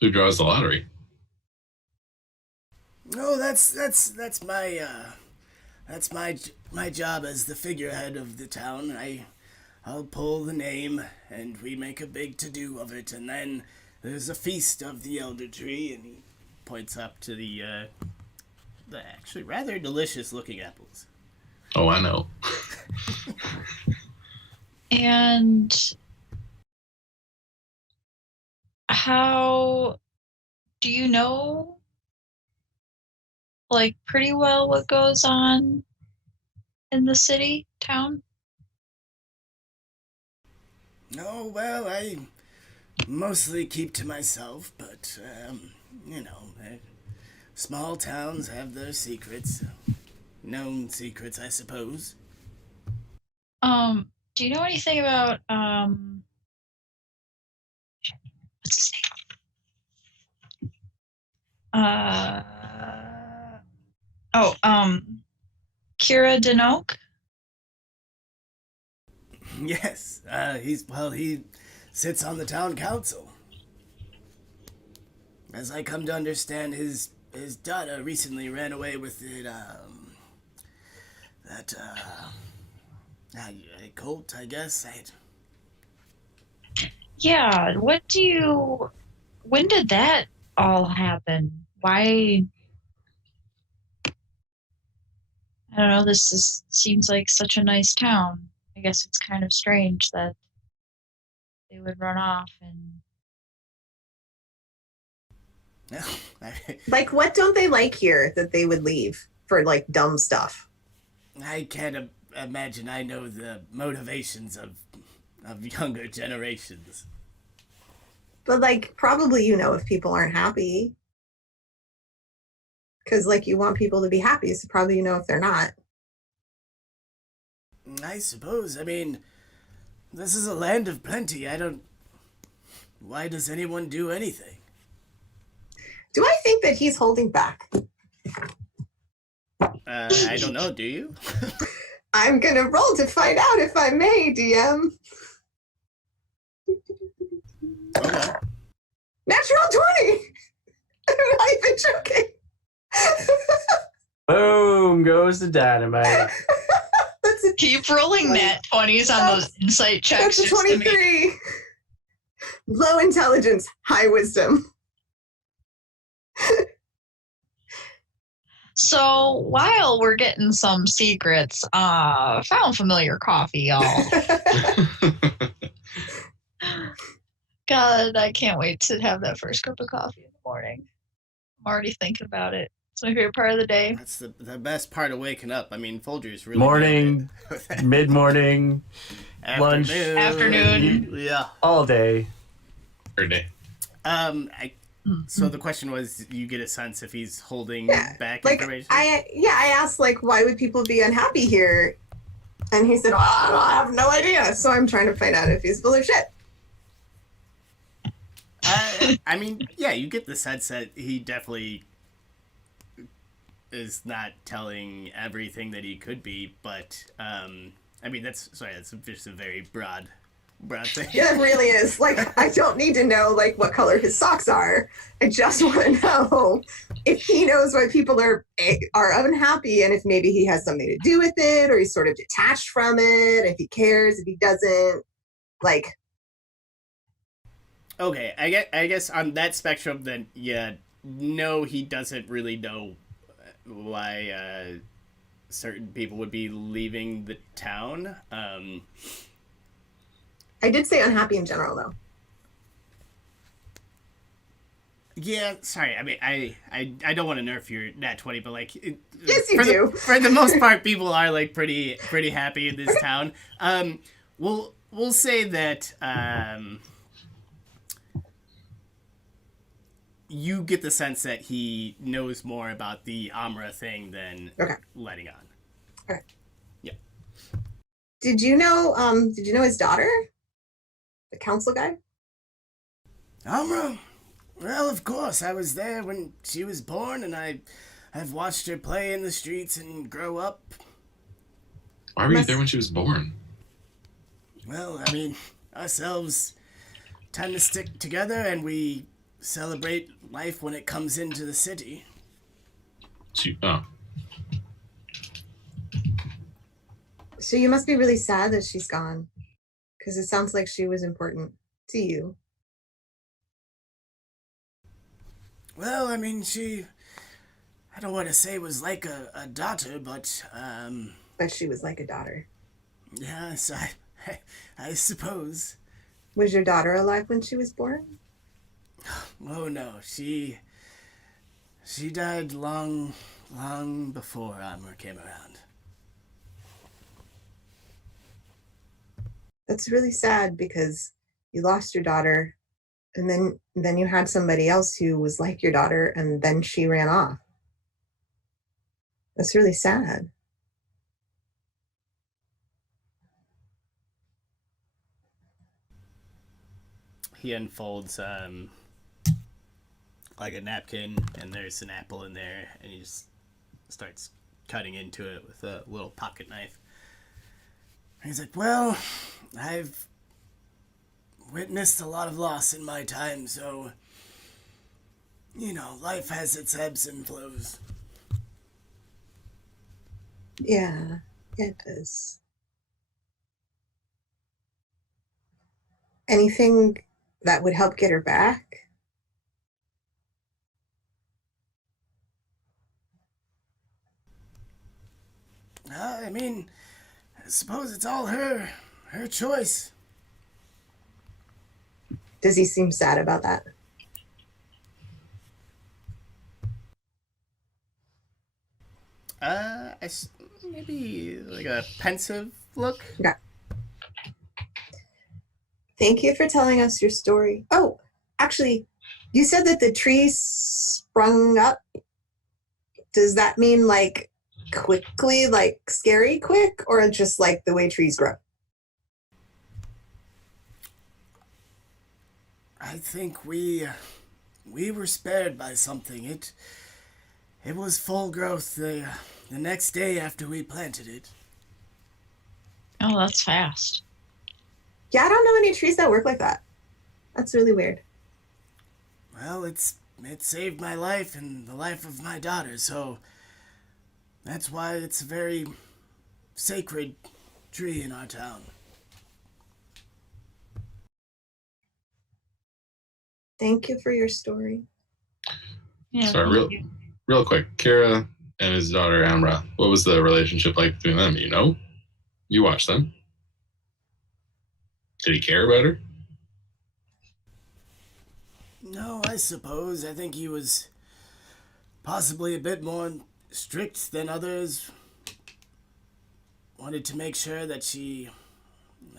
Who draws the lottery? No, that's my job as the figurehead of the town. I'll pull the name, and we make a big to-do of it, and then there's a feast of the elder tree, and he points up to the actually rather delicious-looking apples. Oh, I know. And how do you know, like, pretty well what goes on in the city, town? No, well, I mostly keep to myself, but, small towns have their secrets. Known secrets, I suppose. Do you know anything about, what's his name? Kira Denoke? Yes, he sits on the town council. As I come to understand, his daughter recently ran away with a colt, I guess. Yeah, when did that all happen? Why? I don't know, seems like such a nice town. I guess it's kind of strange that they would run off and... Like, what don't they like here that they would leave for, like, dumb stuff? I can't imagine I know the motivations of younger generations. But, like, probably you know if people aren't happy. Because, like, you want people to be happy, so probably you know if they're not. I suppose. I mean, this is a land of plenty. Why does anyone do anything? Do I think that he's holding back? I don't know. Do you? I'm going to roll to find out if I may, DM. Okay. Natural 20! I'm not even joking. Boom goes the dynamite. Keep rolling nat 20s on those insight checks. That's a 23. Low intelligence, high wisdom. So while we're getting some secrets, found familiar coffee, y'all. God, I can't wait to have that first cup of coffee in the morning. I'm already thinking about it. It's my favorite part of the day. That's the best part of waking up. I mean, Folger's really Morning, mid-morning, lunch, afternoon. Yeah. all day. Every day. So the question was, you get a sense if he's holding back like, information? I asked, like, why would people be unhappy here? And he said, oh, I have no idea. So I'm trying to find out if he's full of shit. I mean, yeah, you get the sense that he definitely is not telling everything that he could be, but I mean, that's just a very broad thing. Yeah, it really is. Like, I don't need to know like what color his socks are. I just want to know if he knows why people are unhappy, and if maybe he has something to do with it, or he's sort of detached from it. If he cares, if he doesn't, like. Okay, I guess on that spectrum, then yeah, no, he doesn't really know why certain people would be leaving the town. I did say unhappy in general, though. Yeah, sorry. I mean, I don't want to nerf your nat 20, but like, Yes, you do. For the most part, people are like pretty happy in this town. We'll say that you get the sense that he knows more about the Amra thing than Okay. letting on. Okay. Yeah. Did you know his daughter? The council guy? Amra? Well, of course. I was there when she was born, and I've watched her play in the streets and grow up. Why were you there when she was born? Well, I mean, ourselves tend to stick together, and we celebrate life when it comes into the city. Oh. So you must be really sad that she's gone, because it sounds like she was important to you. Well, I mean, I don't want to say was like a daughter, but But she was like a daughter. yes, I suppose. Was your daughter alive when she was born? Oh no, she died long before Amra came around. That's really sad, because you lost your daughter, and then you had somebody else who was like your daughter, and then she ran off. That's really sad. He unfolds like a napkin, and there's an apple in there, and he just starts cutting into it with a little pocket knife. And he's like, well, I've witnessed a lot of loss in my time, so, you know, life has its ebbs and flows. Yeah, it does. Anything that would help get her back? I mean, I suppose it's all her choice. Does he seem sad about that? Maybe like a pensive look. Okay. Thank you for telling us your story. Oh, actually, you said that the tree sprung up. Does that mean like quickly, like scary quick, or just like the way trees grow? I think we were spared by something. It was full growth the next day after we planted it. Oh, that's fast. Yeah, I don't know any trees that work like that. That's really weird. Well, it saved my life and the life of my daughter, so that's why it's a very sacred tree in our town. Thank you for your story. Yeah. Sorry, real quick, Kira and his daughter Amra, what was the relationship like between them? You know? You watched them. Did he care about her? No, I suppose. I think he was possibly a bit more strict than others. Wanted to make sure that she,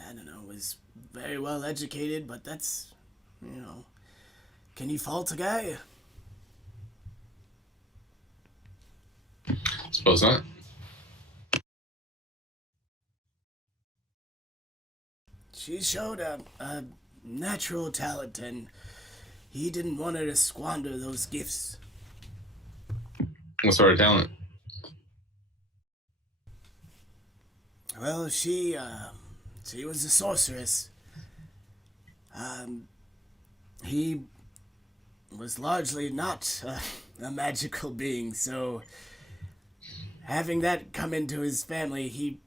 I don't know, was very well educated, but that's, you know, can you fault a guy? Suppose not. She showed a natural talent, and he didn't want her to squander those gifts. What sort of talent? Well, she was a sorceress. He was largely not a magical being, so having that come into his family, he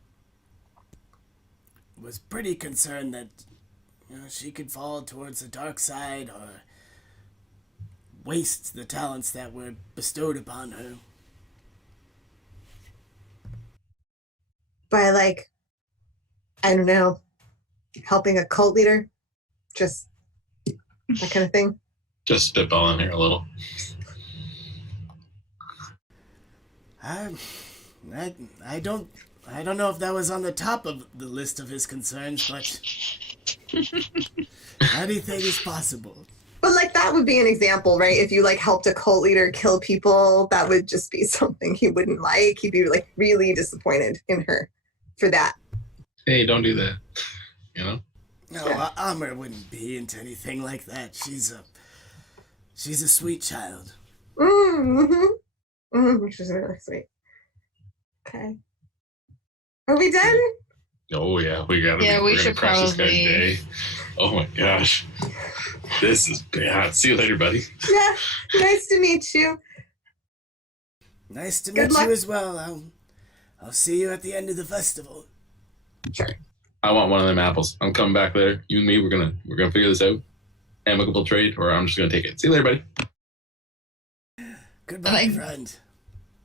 was pretty concerned that she could fall towards the dark side or waste the talents that were bestowed upon her. By like, I don't know, helping a cult leader, just that kind of thing. Just spitballing here a little. I don't know if that was on the top of the list of his concerns, but anything is possible. But like that would be an example, right? If you like helped a cult leader kill people, that would just be something he wouldn't like. He'd be like really disappointed in her for that. Hey, don't do that. You know? No, yeah. Amr wouldn't be into anything like that. She's a sweet child. Which is really sweet. Okay. Are we done? Oh yeah, we gotta. Yeah, we should crush this guy's probably. day. Oh my gosh, this is bad. See you later, buddy. Yeah. Nice to meet you. Nice to Good meet luck. you as well. I'll see you at the end of the festival. Sure. I want one of them apples. I'm coming back later. You and me, we're gonna figure this out. Amicable trade, or I'm just gonna take it. See you later, buddy. Goodbye, friend.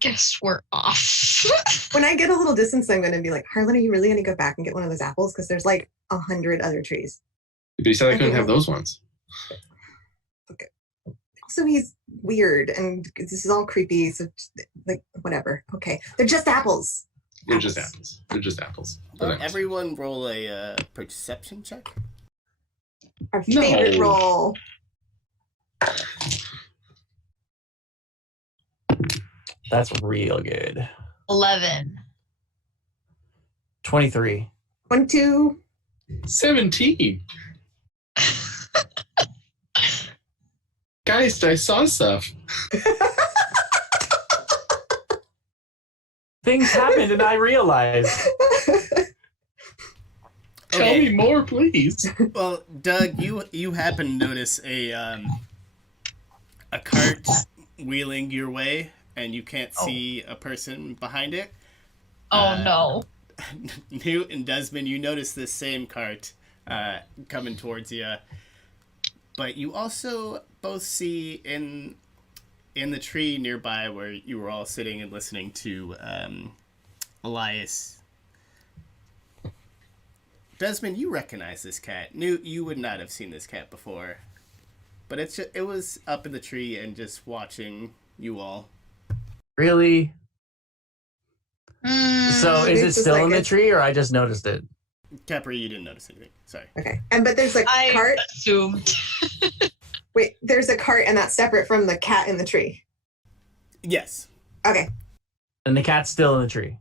Guess we're off. When I get a little distance, I'm going to be like, Harlan, are you really going to go back and get one of those apples? Because there's like 100 other trees. But you said I couldn't have those ones. Okay. Also, he's weird, and this is all creepy. So, like, whatever. Okay, they're just apples. They're just apples. They're just apples. Everyone roll a perception check. Our favorite No. roll. That's real good. 11. 23. 22. 17. Guys, I saw stuff. Things happened and I realized. Tell me more, please. Well, Doug, you happen to notice a cart wheeling your way, and you can't see a person behind it. Oh no. Newt and Desmond, you notice this same cart coming towards you, but you also both see in the tree nearby where you were all sitting and listening to Elias. Desmond, you recognize this cat. Newt, you would not have seen this cat before, but it was up in the tree and just watching you all. Really? So is it It's just still like in the a- tree or I just noticed it? Capri, you didn't notice anything. Sorry. Okay. But there's a I cart. assumed. Wait, there's a cart, and that's separate from the cat in the tree. Yes. Okay. And the cat's still in the tree.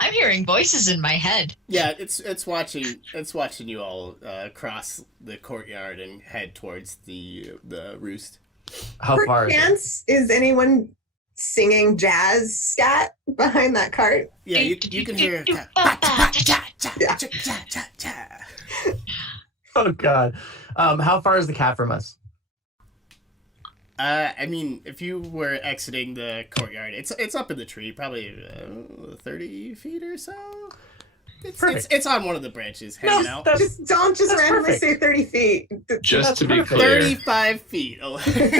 I'm hearing voices in my head. Yeah, it's watching you all cross the courtyard and head towards the roost. How far is it? Perchance, is anyone singing jazz scat behind that cart? Yeah, you can hear. Oh god. How far is the cat from us? I mean, if you were exiting the courtyard, it's up in the tree, probably 30 feet or so. It's on one of the branches, hanging out. Don't just That's randomly perfect. say 30 feet. Just That's to be perfect. clear, 35 feet.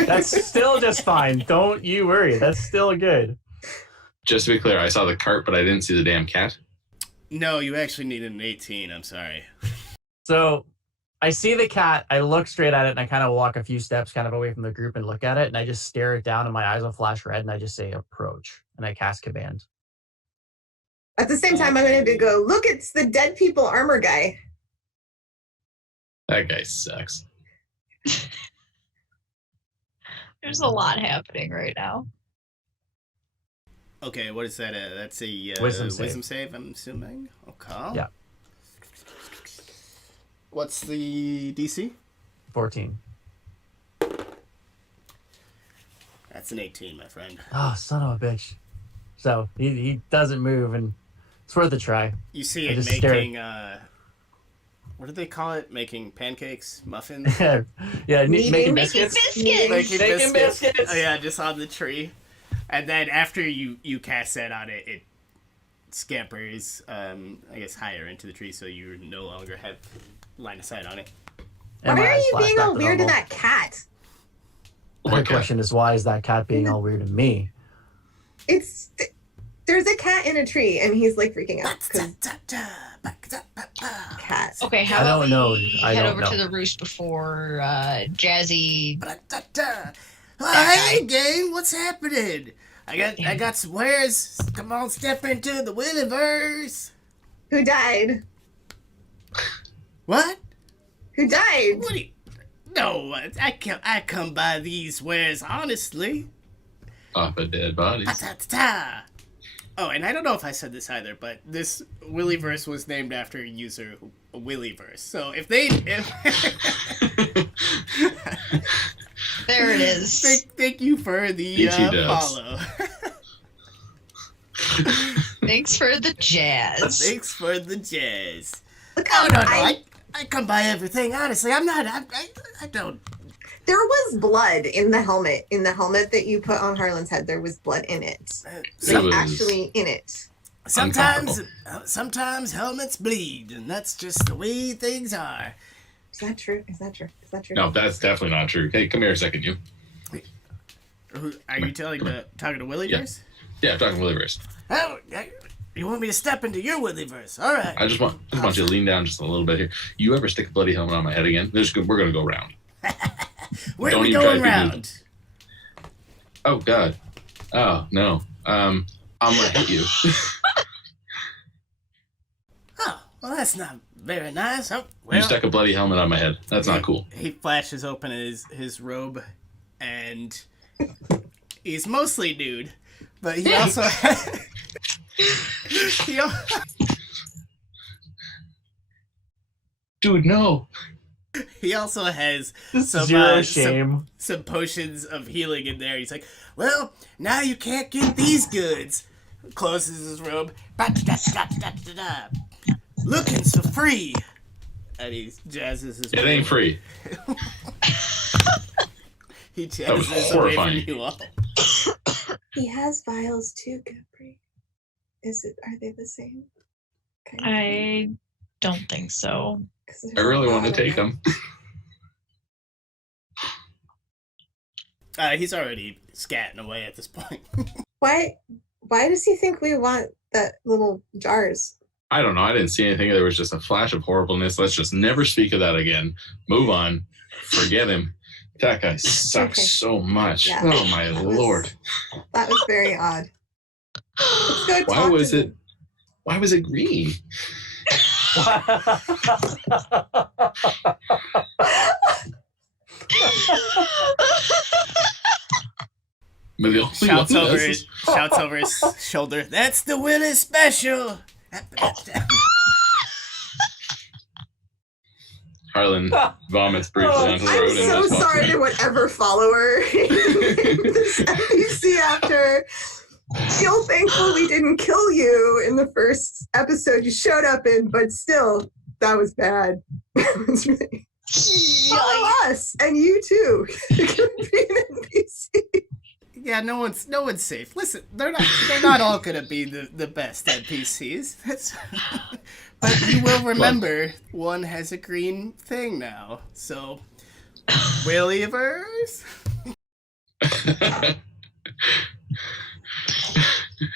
That's still just fine. Don't you worry. That's still good. I saw the cart, but I didn't see the damn cat. No, you actually needed an 18. I'm sorry. So I see the cat, I look straight at it, and I kind of walk a few steps kind of away from the group and look at it, and I just stare it down, and my eyes will flash red, and I just say, approach. And I cast command. At the same time, I'm going to go, look, it's the dead people armor guy. That guy sucks. There's a lot happening right now. Okay, what is that? That's a Wisdom save. I'm assuming. Okay. Yeah. What's the DC? 14. That's an 18, my friend. Oh, son of a bitch. So he doesn't move, and it's worth a try. You see I it just making, what do they call it? Making pancakes? Muffins? Yeah, making Making biscuits. Making Making biscuits. Oh, yeah, just on the tree. And then after you cast that on it, it scampers, I guess, higher into the tree, so you no longer have line of sight on it. And Why my are eyes you flash being back all to weird to normal. that cat? The question is, why is that cat being all weird to me? There's a cat in a tree, and he's like freaking out because cat. Okay, how I about don't know. we I head don't over know. to the roost before Jazzy. Hey, gang, what's happening? I got some wares. Come on, step into the Williverse. Who died? What? Who died? What do you... No, I come by these wares honestly. Off of dead bodies. Pa-ta-ta-ta. Oh, and I don't know if I said this either, but this Willyverse was named after a user, Willyverse. So if they... There it is. Thank you for the follow. Thanks for the jazz. Thanks for the jazz. Look, Oh, no, I come by everything, honestly. I'm not... I don't... There was blood in the helmet. In the helmet that you put on Harlan's head, there was blood in it. It was Actually in it. Sometimes helmets bleed, and that's just the way things are. Is that true? Is that true? Is that true? No, that's definitely not true. Hey, come here a second, you. Are you talking to Willyverse? Yeah, I'm talking Willyverse. Oh, you want me to step into your Willyverse? All right. I just want you to lean down just a little bit here. You ever stick a bloody helmet on my head again? We're gonna go around. Where Don't are we even going try to round? Oh God. Oh no. I'm gonna hit you. Oh, well, that's not very nice. Oh, You well, stuck a bloody helmet on my head. That's not cool. He flashes open his robe, and he's mostly nude, but he also Dude, no. he also has Zero shame. some potions of healing in there. He's like, well, now you can't get these goods. Closes his robe. Looking so free. And he jazzes his It ain't free. He That was jazzes away from horrifying. you all. He has vials too, Capri. Are they the same? I don't think so. I really want to take them. He's already scatting away at this point. Why does he think we want that little jars? I don't know. I didn't see anything. There was just a flash of horribleness. Let's just never speak of that again. Move on. Forget him. That guy sucks Okay. so much. Yeah. Oh my lord. That was very odd. Let's go Why talk was to it? Why was it green? Maybe I'll see Shouts what over this his is. shouts over his shoulder. That's the Willis special. Harlan vomits briefly onto the road I'm and so just walks sorry away. to whatever follower this NPC after. Feel thankful we didn't kill you in the first episode you showed up in, but still, that was bad. It was really follow us and you too. It could be an NPC. Yeah, no one's safe. Listen, they're not all gonna be the best NPCs. But you will remember one has a green thing now. So Willyverse?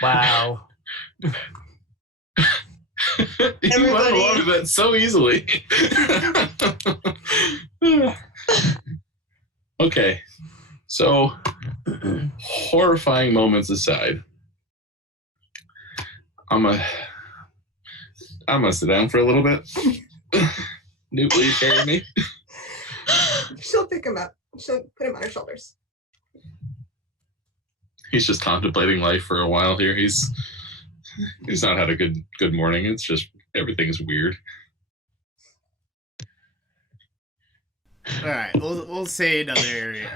Wow. You went along with that so easily. Okay, so horrifying moments aside, I'm gonna sit down for a little bit. Newt, will you carry me? She'll pick him up. She'll put him on her shoulders. He's just contemplating life for a while here. He's not had a good morning. It's just everything's weird. All right, we'll say another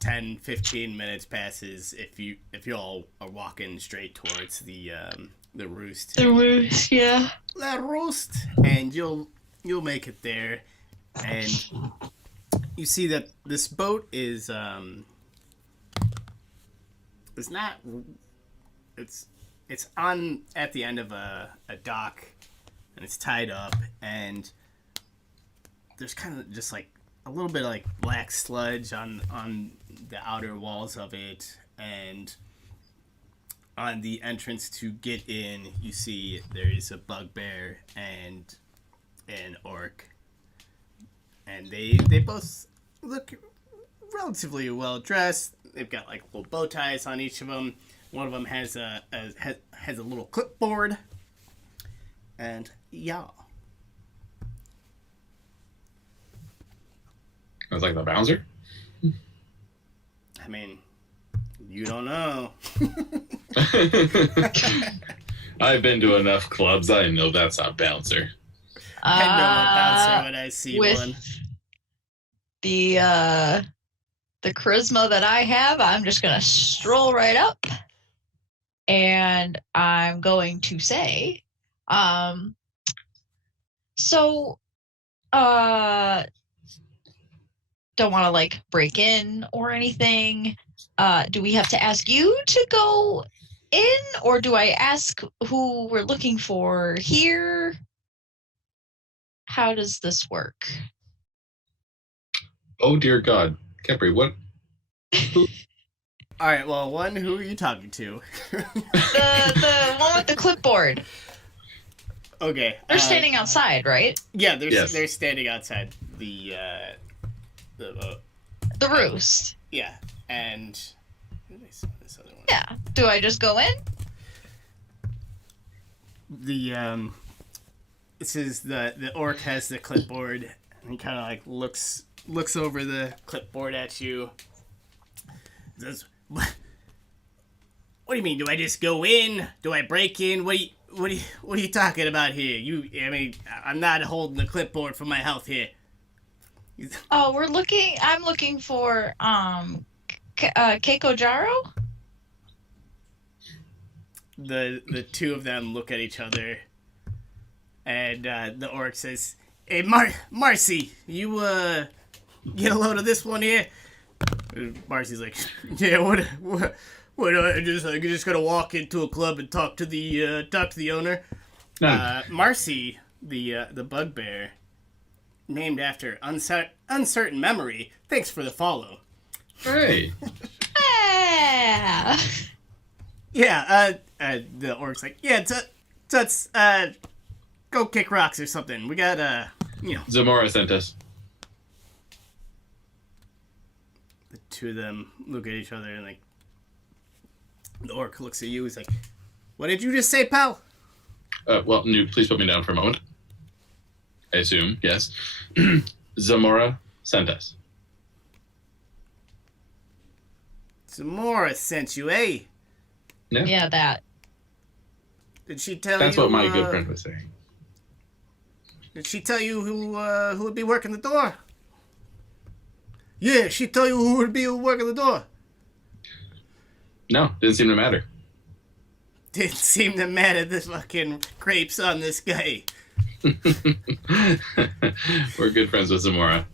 10-15 minutes passes if you all are walking straight towards the roost. The roost, yeah. The roost, and you'll make it there, and you see that this boat is it's on at the end of a dock, and it's tied up, and there's kind of just like a little bit of like black sludge on the outer walls of it, and on the entrance to get in, you see there is a bugbear and an orc, and they both look relatively well dressed. They've got like little bow ties on each of them. One of them has a little clipboard, and yeah. I was like the bouncer. I mean, you don't know. I've been to enough clubs. I know that's a bouncer. I know a bouncer when I see with one. The charisma that I have, I'm just gonna stroll right up, and I'm going to say, don't want to like break in or anything. Do we have to ask you to go in, or do I ask who we're looking for here? How does this work? Oh dear God, Kepri, what? All right. Well, one, who are you talking to? The one with the clipboard. Okay. They're standing outside, right? Yeah, Yes. they're standing outside the The roost. yeah, and where did I saw this other one? Yeah. Do I just go in? The this is the orc has the clipboard, and he kind of like looks over the clipboard at you. Says, what do you mean? Do I just go in? Do I break in? What are you talking about here? I mean, I'm not holding the clipboard for my health here. Oh, I'm looking for Keiko Jaro. The two of them look at each other, and the orc says, "Hey, Marcy, you get a load of this one here." And Marcy's like, "Yeah, what? I just gotta walk into a club and talk to the owner." No. Marcy, the bugbear, named after uncertain memory. Thanks for the follow. Hey. Yeah. Yeah, the orc's like, yeah, Tuts, go kick rocks or something. We got, Zamora sent us. the two of them look at each other and, like, the orc looks at you. He's like, what did you just say, pal? Well, Newt, please put me down for a moment. I assume, yes. Zamora sent us. Zamora sent you, eh? Yeah. That. Did she tell That's you? what my good friend was saying. Did she tell you who would be working the door? Yeah, she tell you who would be working the door. No, didn't seem to matter. Didn't seem to matter the fucking grapes on this guy. We're good friends with Zamora.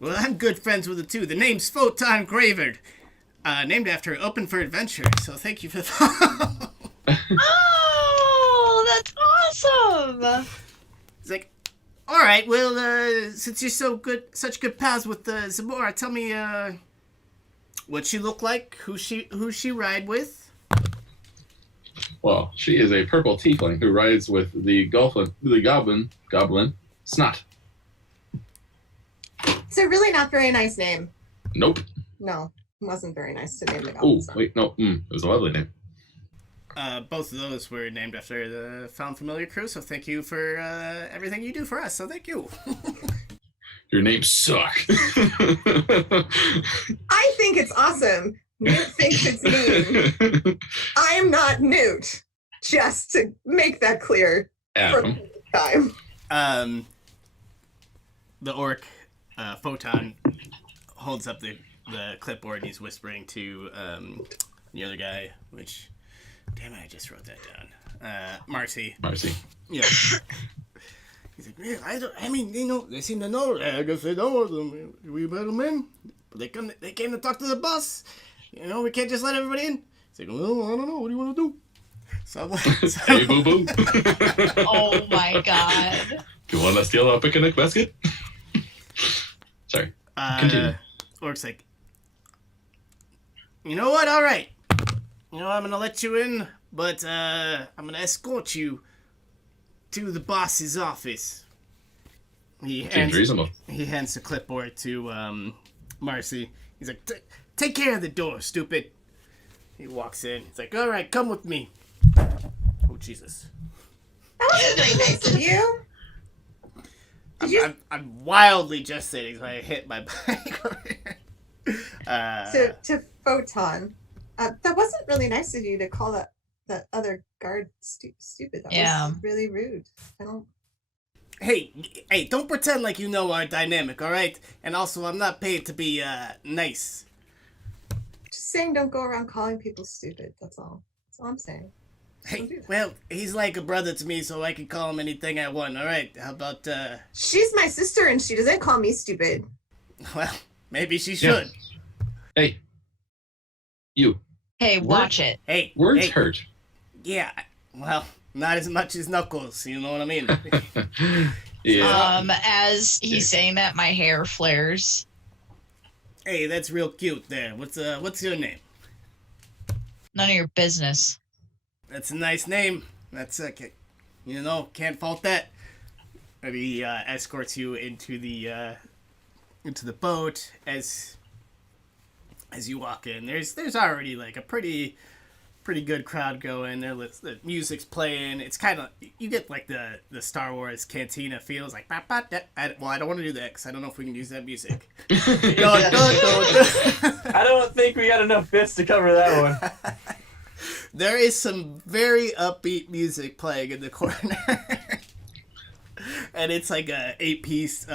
Well, I'm good friends with the two. The name's Photon Gravard. Named after Open for Adventure, so thank you for that. Oh, that's awesome. He's like, all right, well, since you're such good pals with Zamora, tell me what she look like, who she ride with. Well, she is a purple tiefling who rides with the goblin, Snot. It's a really not very nice name. Nope. No, it wasn't very nice to name the Oh, goblin. wait, no. It was a lovely name. Both of those were named after the Found Familiar crew, so thank you for everything you do for us, so thank you. Your names suck. I think it's awesome. Newt thinks it's mean. I am not Newt. Just to make that clear. Adam. For time. The orc, Photon, holds up the the clipboard and he's whispering to the other guy, which, damn it, I just wrote that down. Marcy. Yeah. He's like, yeah, I mean, they seem to know. I guess they know them. We let them in. But they came to talk to the boss. We can't just let everybody in. He's like, well, I don't know. What do you want to do? So I'm like, hey, boo-boo. Oh, my God. Do you want to steal our picnic basket? Sorry. Continue. Orc's like, you know what? All right. I'm going to let you in, but I'm going to escort you to the boss's office. Seems reasonable. He hands the clipboard to Marcy. He's like, take care of the door, stupid. He walks in. He's like, all right, come with me. Oh, Jesus. That wasn't very nice of you. I'm wildly gestating, so I hit my bike over here. To Photon, that wasn't really nice of you to call that other guard stupid. That was really rude. I don't. Hey, don't pretend like you know our dynamic, all right? And also, I'm not paid to be nice. Just saying, don't go around calling people stupid. That's all. That's all I'm saying. Hey, well, he's like a brother to me, so I can call him anything I want, all right? How about, She's my sister, and she doesn't call me stupid. Well, maybe she should. Yeah. Hey. You. Hey, watch it. Hey. Words hurt. Yeah, well, not as much as Knuckles, you know what I mean? Yeah. As he's saying that, my hair flares. Hey, that's real cute there. What's your name? None of your business. That's a nice name. That's can't fault that. And he escorts you into the boat as you walk in. There's already like a pretty good crowd going. The music's playing. It's kind of, you get like the Star Wars cantina feels like. I don't want to do that because I don't know if we can use that music. I don't think we got enough bits to cover that one. There is some very upbeat music playing in the corner. And it's like a 8-piece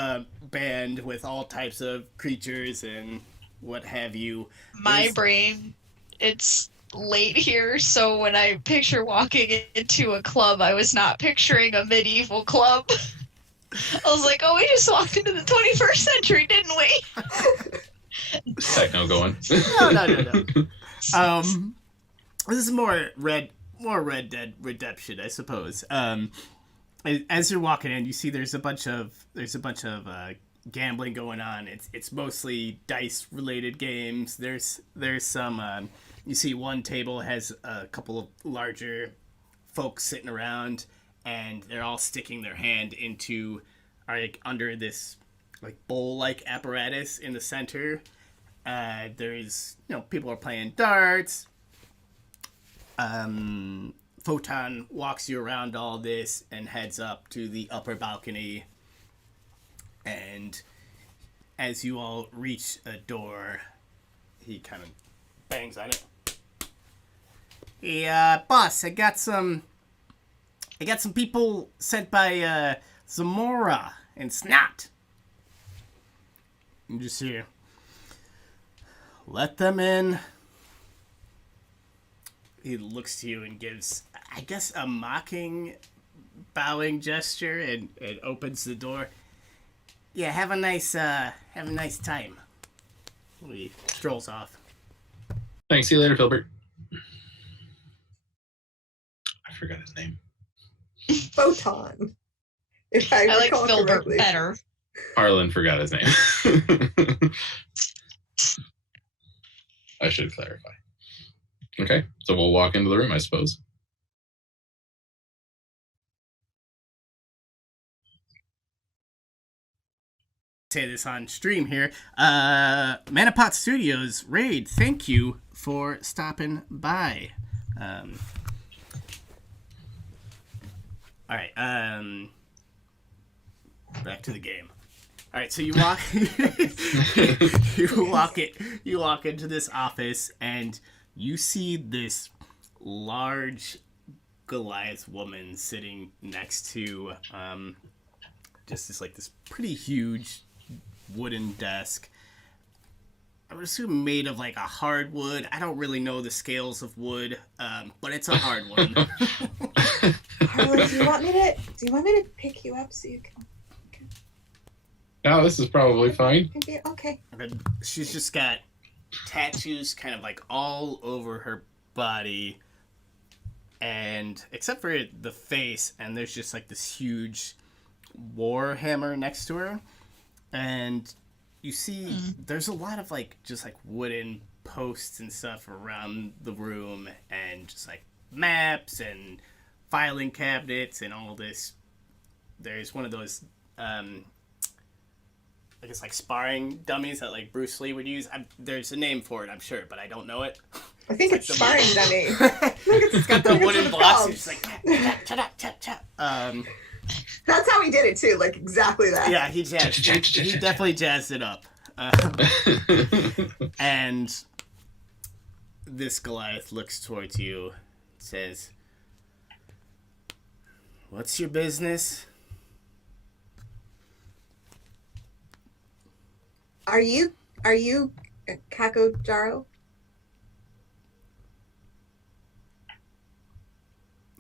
band with all types of creatures and what have you. My brain, it's late here, so when I picture walking into a club, I was not picturing a medieval club. I was like, oh, we just walked into the 21st century, didn't we? Techno going. No. This is more Red Dead Redemption, I suppose. As you're walking in, you see there's a bunch of gambling going on. It's mostly dice related games. There's some. You see one table has a couple of larger folks sitting around, and they're all sticking their hand into, under this like bowl-like apparatus in the center. There's people are playing darts. Photon walks you around all this and heads up to the upper balcony. And as you all reach a door, he kind of bangs on it. Hey, boss, I got some people sent by Zamora and Snot. And just here. Let them in. He looks to you and gives, I guess, a mocking, bowing gesture and opens the door. Yeah, have a nice time. He strolls off. Thanks. See you later, Filbert. I forgot his name. Photon. If I like recall Filbert correctly. better. Harlan forgot his name. I should clarify. Okay, so we'll walk into the room, I suppose. Say this on stream here. Manapot Studios, Raid, thank you for stopping by. All right, back to the game. All right, so you walk, you walk into this office, and you see this large Goliath woman sitting next to just this pretty huge wooden desk. I would assume made of like a hardwood. I don't really know the scales of wood, but it's a hard one. Harlan, do you want me to pick you up so you can? No, this is probably fine. Okay. And she's just got tattoos kind of like all over her body, and except for the face, and there's just like this huge war hammer next to her, and you see there's a lot of like just like wooden posts and stuff around the room, and just like maps and filing cabinets and all this. There's one of those I guess like sparring dummies that like Bruce Lee would use. There's a name for it, I'm sure, but I don't know it. I think it's sparring dummy. It's got the wooden blocks. It's just like chop, chop, chop. That's how he did it too, like exactly that. Yeah, he definitely jazzed it up. And this Goliath looks towards you, says, "What's your business?" Are you Kako Jaro?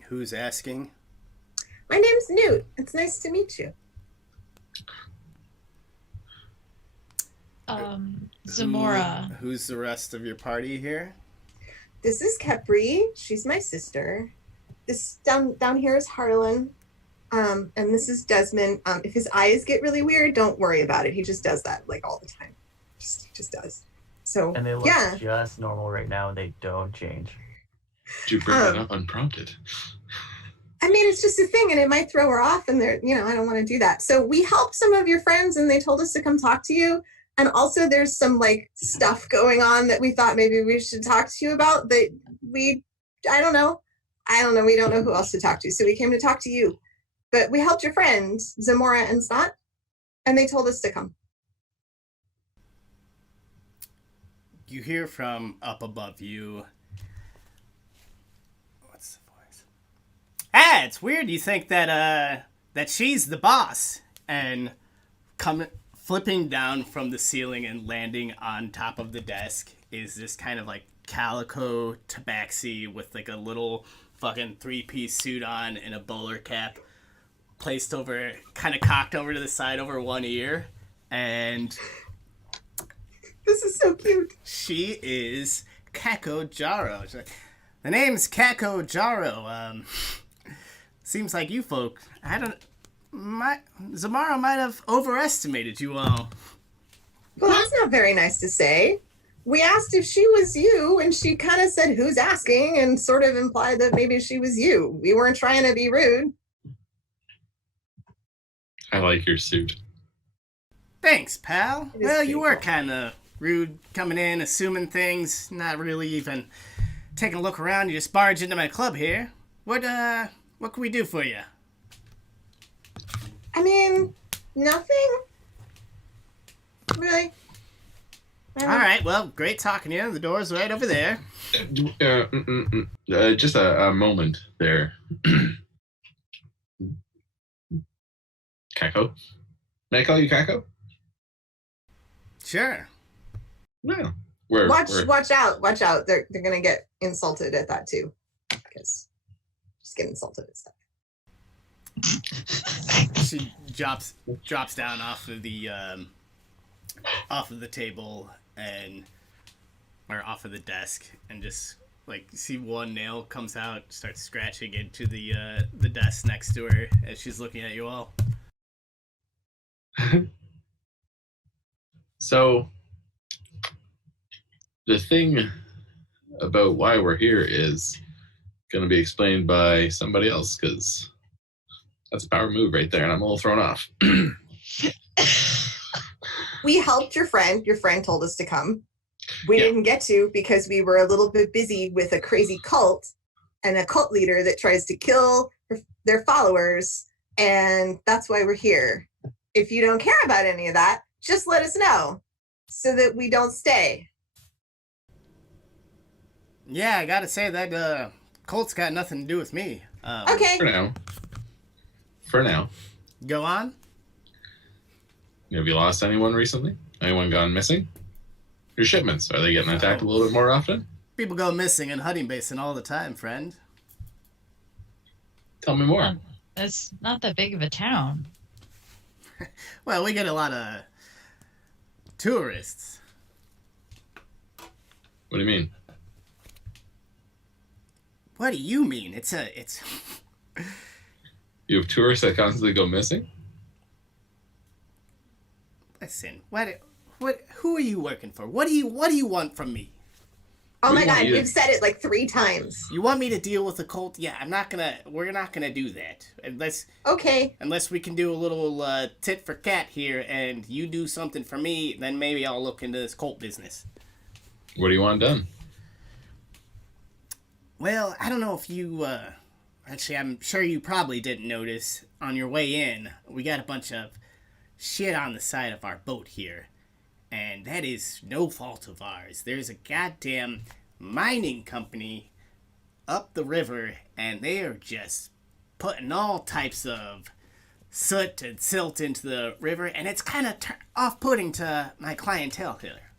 Who's asking? My name's Newt. It's nice to meet you. Zamora. Who's the rest of your party here? This is Kepri. She's my sister. This down here is Harlan. And this is Desmond. If his eyes get really weird, don't worry about it. He just does that like all the time. He just does. So And they look just normal right now, and they don't change. Did you bring that up unprompted? I mean, it's just a thing, and it might throw her off, and I don't want to do that. So we helped some of your friends, and they told us to come talk to you. And also there's some like stuff going on that we thought maybe we should talk to you about that I don't know. We don't know who else to talk to. So we came to talk to you. But we helped your friends, Zamora and Snot, and they told us to come. You hear from up above you. What's the voice? Ah, it's weird you think that she's the boss. And flipping down from the ceiling and landing on top of the desk is this kind of like calico tabaxi with like a little fucking 3-piece suit on and a bowler cap placed over, kind of cocked over to the side over one ear. And this is so cute. She is Kako Jaro. She's like, the name's Kako Jaro. Seems like you folk, Zamara might have overestimated you all. Well, that's not very nice to say. We asked if she was you, and she kind of said, who's asking, and sort of implied that maybe she was you. We weren't trying to be rude. I like your suit. Thanks, pal. Well, you were cool. kind of rude coming in, assuming things, not really even taking a look around. You just barged into my club here. What can we do for you? I mean, nothing. Really. All right, well, great talking to you. The door's right over there. Just a moment there. Kako? May I call you Kako? Sure. No. Watch out. They're gonna get insulted at that too. Because just get insulted at stuff. She drops down off of the table or off of the desk, and just like see one nail comes out, starts scratching into the desk next to her as she's looking at you all. So the thing about why we're here is going to be explained by somebody else, because that's a power move right there, and I'm a little thrown off. We helped your friend. Your friend told us to come. We didn't get to because we were a little bit busy with a crazy cult and a cult leader that tries to kill their followers, and that's why we're here. If you don't care about any of that, just let us know so that we don't stay. Yeah, I gotta say that cult's got nothing to do with me. Okay. For now. Go on. Have you lost anyone recently? Anyone gone missing? Your shipments, are they getting attacked a little bit more often? People go missing in hunting basin all the time, friend. Tell me more. It's not that big of a town. Well, we get a lot of tourists. What do you mean? What do you mean? It's You have tourists that constantly go missing? Listen, who are you working for? What do you want from me? Oh We my want god, you to- you've said it like 3 times. You want me to deal with the cult? Yeah, we're not gonna do that. Okay. Unless we can do a little tit for tat here and you do something for me, then maybe I'll look into this cult business. What do you want done? Well, I don't know if you, actually, I'm sure you probably didn't notice on your way in, we got a bunch of shit on the side of our boat here. And that is no fault of ours. There's a goddamn mining company up the river, and they are just putting all types of soot and silt into the river, and it's kind of off-putting to my clientele here.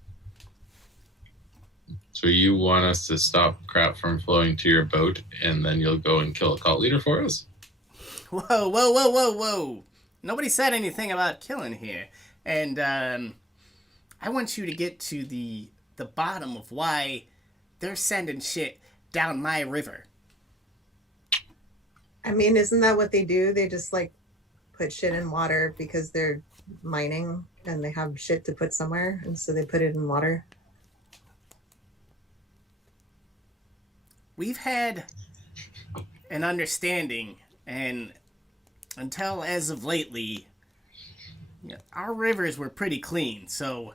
So you want us to stop crap from flowing to your boat, and then you'll go and kill a cult leader for us? Whoa. Nobody said anything about killing here. And, I want you to get to the bottom of why they're sending shit down my river. I mean, isn't that what they do? They just like put shit in water because they're mining and they have shit to put somewhere, and so they put it in water. We've had an understanding, and until as of lately, our rivers were pretty clean, so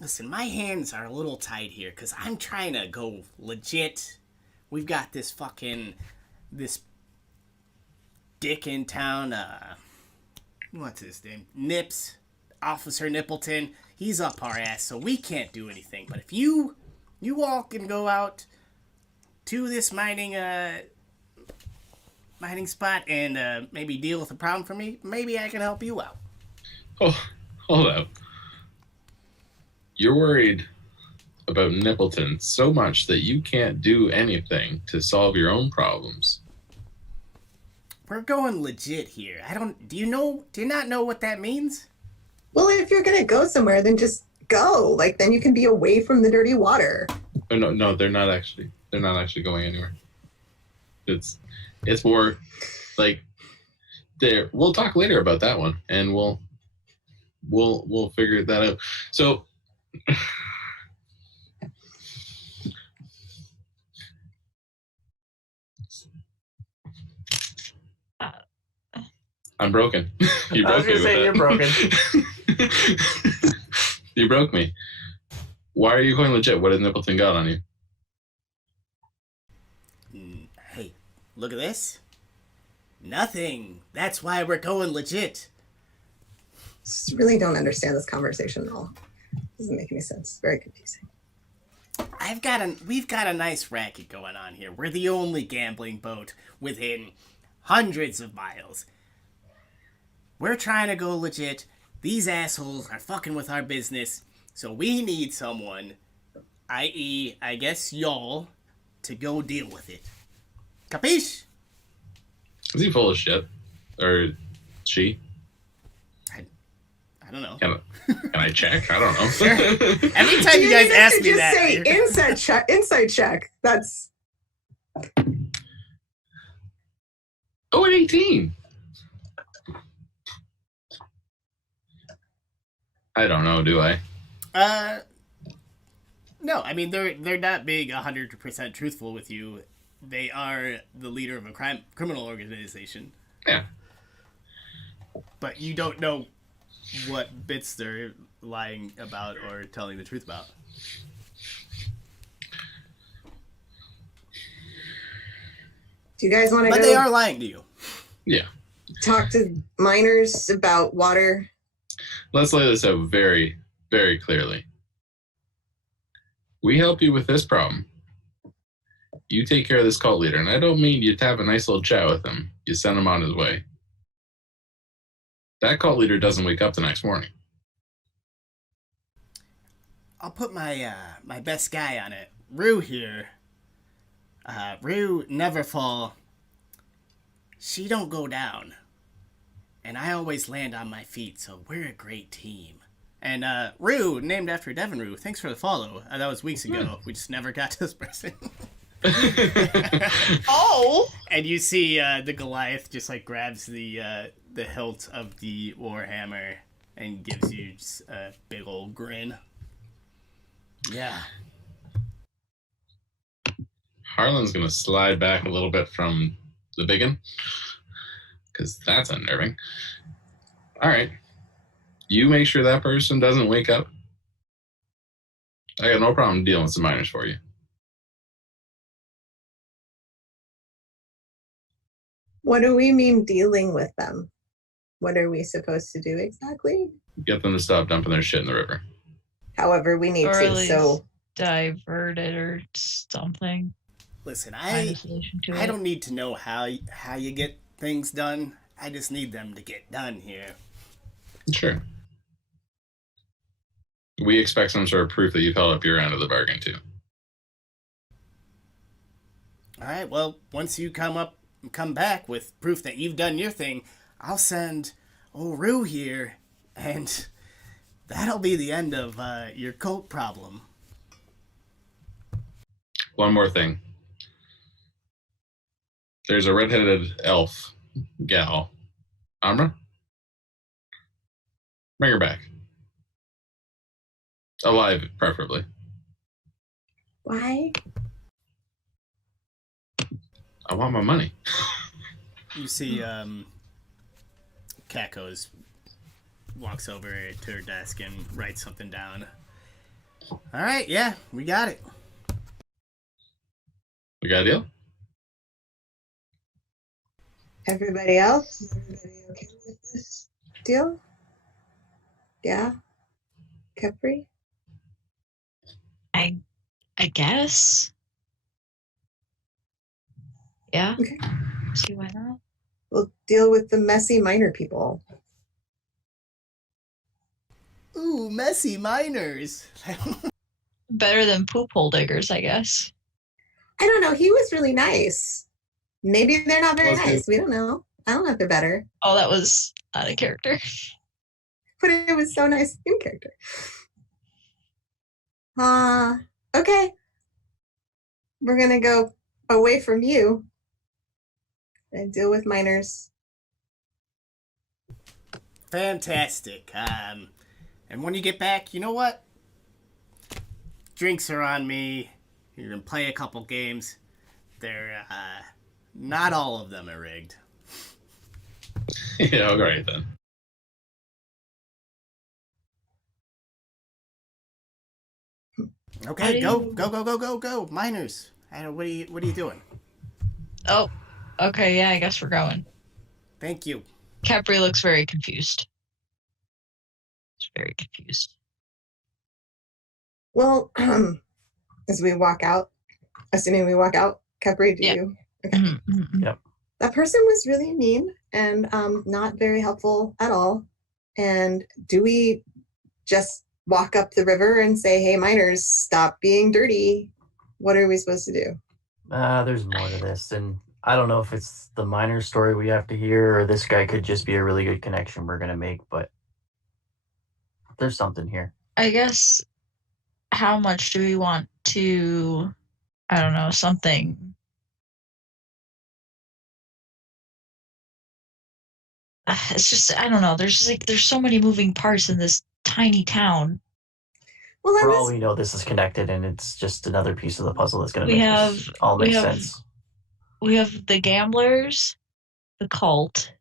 listen, my hands are a little tight here because I'm trying to go legit. We've got this dick in town, what's his name? Nips, Officer Nippleton. He's up our ass, so we can't do anything. But if you all can go out to this mining spot and maybe deal with a problem for me, maybe I can help you out. Oh, hold up. You're worried about Nippleton so much that you can't do anything to solve your own problems. We're going legit here. Do you not know what that means? Well, if you're gonna go somewhere, then just go. Like, then you can be away from the dirty water. Oh, no, they're not actually going anywhere. It's more like we'll talk later about that one, and we'll figure that out. So I'm broken. You I was broke me gonna say with you're that. broken. You broke me. Why are you going legit? What has Nippleton got on you? Hey, look at this. Nothing. That's why we're going legit. Just really don't understand this conversation at all. Doesn't make any sense. Very confusing. We've got a nice racket going on here. We're the only gambling boat within hundreds of miles. We're trying to go legit. These assholes are fucking with our business. So we need someone, i.e., I guess y'all, to go deal with it. Capiche? Is he full of shit? Or she? I don't know. Can I check? I don't know. Sure. Every time you guys ask me just that, say you're- inside check. Inside check. That's 18. I don't know, do I? No, I mean they're not being 100% truthful with you. They are the leader of a criminal organization. Yeah. But you don't know what bits they're lying about or telling the truth about. Do you guys want to But go they are lying to you. Yeah. talk to miners about water? Let's lay this out very, very clearly. We help you with this problem. You take care of this cult leader, and I don't mean you to have a nice little chat with him. You send him on his way. That cult leader doesn't wake up the next morning. I'll put my best guy on it. Rue here. Rue Neverfall. She don't go down. And I always land on my feet, so we're a great team. And Rue, named after Devin Rue, thanks for the follow. That was weeks ago. We just never got to this person. Oh! And you see the Goliath just like grabs the hilt of the warhammer and gives you just a big old grin. Yeah. Harlan's going to slide back a little bit from the biggin, because that's unnerving. All right. You make sure that person doesn't wake up. I got no problem dealing with some minors for you. What do we mean dealing with them? What are we supposed to do exactly? Get them to stop dumping their shit in the river. However we need Or to, at least so... divert it or something. Listen, Find a solution to I it. don't need to know how you get things done. I just need them to get done here. Sure. We expect some sort of proof that you've held up your end of the bargain, too. All right, well, once you come back with proof that you've done your thing, I'll send Rue here, and that'll be the end of your cult problem. One more thing. There's a redheaded elf gal. Amra? Bring her back. Alive, preferably. Why? I want my money. You see, Kakos walks over to her desk and writes something down. All right, yeah, we got it. We got a deal? Everybody else? Is everybody okay with this deal? Yeah? Capri? I guess. Yeah. Okay. See why not? We'll deal with the messy minor people. Ooh, messy miners. Better than poop hole diggers, I guess. I don't know. He was really nice. Maybe they're not very Okay. nice. We don't know. I don't know if they're better. Oh, that was out of character. But it was so nice in character. Okay. We're going to go away from you and deal with minors. Fantastic. And when you get back, you know what? Drinks are on me. You're going to play a couple games. They're, not all of them are rigged. Yeah, all right then. Okay, go. Miners. What are you doing? Oh, okay, yeah, I guess we're going. Thank you. Capri looks very confused. He's very confused. Well, as we walk out, assuming we walk out, Capri, do Yeah. you? Okay. Yep. That person was really mean and not very helpful at all. And do we just walk up the river and say, hey, miners, stop being dirty? What are we supposed to do? There's more to this, and I don't know if it's the minor story we have to hear, or this guy could just be a really good connection we're gonna make, but there's something here. I guess, how much do we want to, I don't know, something. It's just, I don't know, there's so many moving parts in this tiny town. Well, For all we know, this is connected, and it's just another piece of the puzzle that's gonna We make have- this all we make have- sense. We have the gamblers, the cult,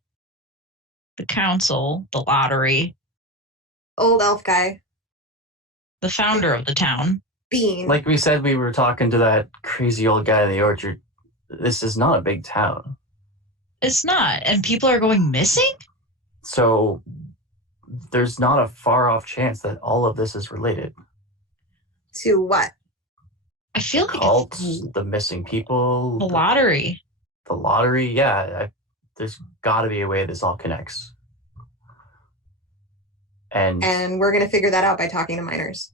the council, the lottery, old elf guy, the founder of the town. Bean. Like we said, we were talking to that crazy old guy in the orchard. This is not a big town. It's not, and people are going missing? So there's not a far off chance that all of this is related. To what? I feel like Cults, it's the missing people, the lottery. the lottery. Yeah, there's got to be a way this all connects. And And we're going to figure that out by talking to miners.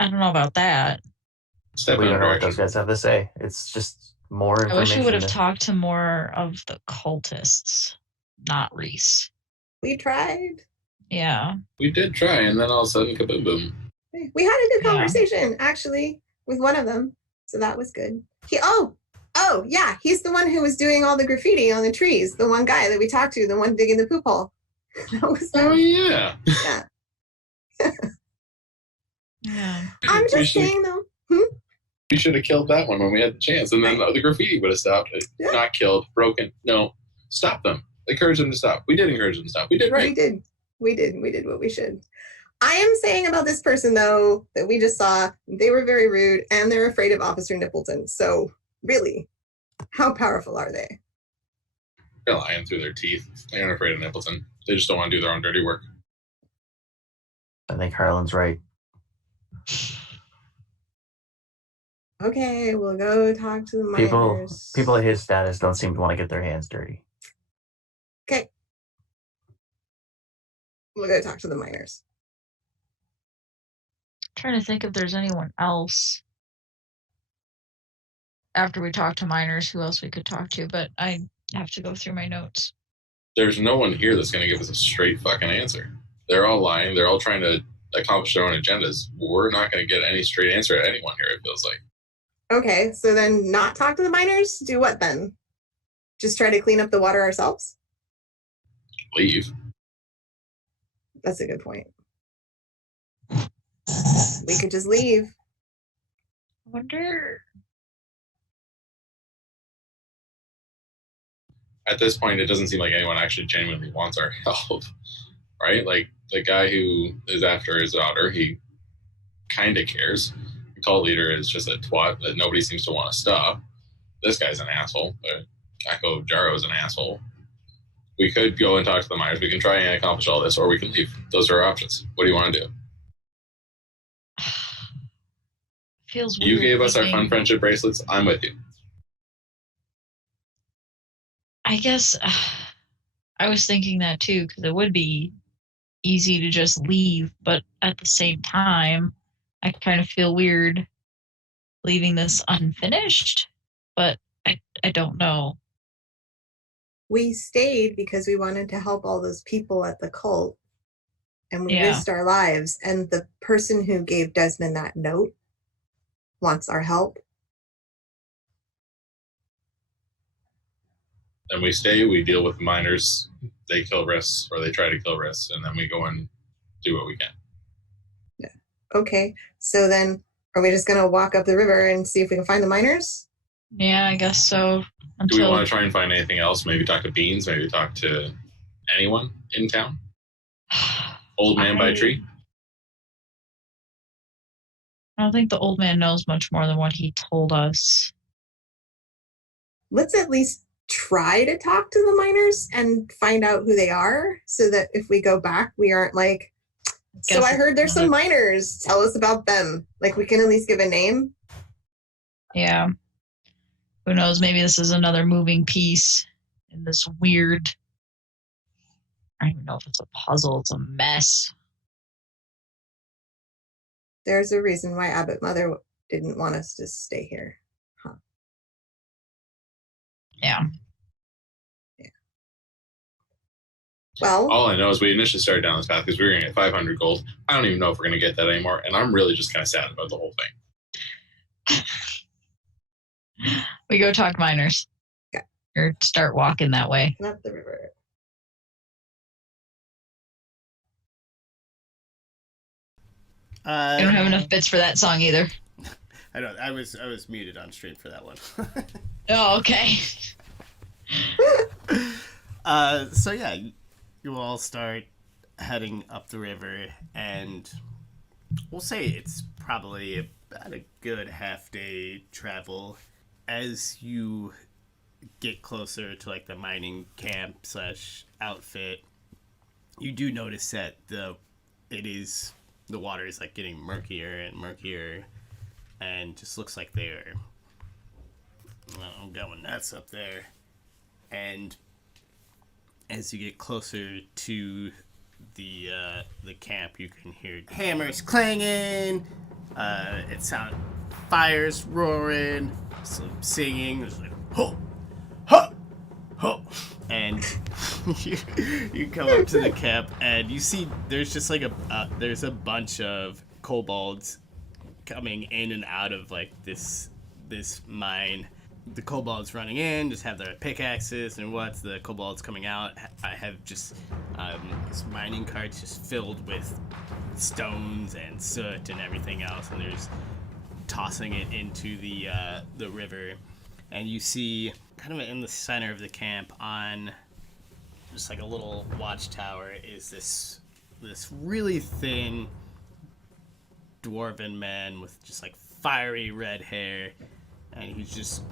I don't know about that. Step We in a don't know what direction. those guys have to say. It's just more I wish we information. would have talked to more of the cultists, not Reese. We tried. Yeah. We did try, and then all of a sudden, kaboom, boom. We had a good Yeah. conversation, actually, with one of them. So that was good. Yeah, he's the one who was doing all the graffiti on the trees. The one guy that we talked to, the one digging the poop hole. That was Oh, them. yeah. Yeah. Yeah. I'm We just should- saying, though. We should have killed that one when we had the chance, and then the graffiti would have stopped. Yeah. Not killed, broken. No, stop them. Encourage them to stop. We did encourage them to stop. We did right. We did what we should. I am saying about this person, though, that we just saw, they were very rude and they're afraid of Officer Nippleton. So, really, how powerful are they? They're lying through their teeth. They aren't afraid of Nippleton. They just don't want to do their own dirty work. I think Harlan's right. Okay, we'll go talk to the miners. People at his status don't seem to want to get their hands dirty. Okay. We'll go talk to the miners. Trying to think if there's anyone else after we talk to miners who else we could talk to, but I have to go through my notes. There's no one here that's going to give us a straight fucking answer. They're all lying. They're all trying to accomplish their own agendas. We're not going to get any straight answer at anyone here, it feels like. Okay, so then not talk to the miners? Do what then? Just try to clean up the water ourselves? Leave. That's a good point. We could just leave. I wonder. At this point, it doesn't seem like anyone actually genuinely wants our help, right? Like, the guy who is after his daughter, he kind of cares. The cult leader is just a twat that nobody seems to want to stop. This guy's an asshole. Echo Jaro is an asshole. We could go and talk to the miners. We can try and accomplish all this, or we can leave. Those are our options. What do you want to do? Feels weird. You gave us our thinking- fun friendship bracelets. I'm with you. I guess I was thinking that too, because it would be easy to just leave, but at the same time, I kind of feel weird leaving this unfinished, but I don't know. We stayed because we wanted to help all those people at the cult, and we Yeah. risked our lives. And the person who gave Desmond that note wants our help. And we stay, we deal with the miners. They kill risks, or they try to kill risks, and then we go and do what we can. Okay, so then are we just going to walk up the river and see if we can find the miners? Yeah, I guess so. Do we Until want to try and find anything else? Maybe talk to Beans, maybe talk to anyone in town? Old man by a tree? I don't think the old man knows much more than what he told us. Let's at least try to talk to the miners and find out who they are so that if we go back, we aren't like, so Guess I heard there's some another- miners. Tell us about them. Like, we can at least give a name. Yeah. Who knows? Maybe this is another moving piece in this weird. I don't even know if it's a puzzle. It's a mess. There's a reason why Abbot Mother didn't want us to stay here. Yeah. Well, All I know is we initially started down this path because we were going to get 500 gold. I don't even know if we're going to get that anymore, and I'm really just kind of sad about the whole thing. We go talk miners. Okay. Or start walking that way. up the river. I don't have enough bits for that song either. I don't. I was muted on stream for that one. Oh, okay. So yeah, you all start heading up the river, and we'll say it's probably about a good half-day travel. As you get closer to like the mining camp / outfit, you do notice that the water is like getting murkier and murkier, and just looks like they're going nuts up there. And as you get closer to the camp, you can hear hammers clanging, It sounds fires roaring, some singing. It's like ho, ho, ho, and you come up to the camp and you see there's just like there's a bunch of kobolds coming in and out of like this mine. The kobolds running in just have their pickaxes, and what's the kobolds coming out I have just this mining carts just filled with stones and soot and everything else, and there's tossing it into the river. And you see kind of in the center of the camp on just like a little watchtower is this really thin dwarven man with just like fiery red hair, and he's just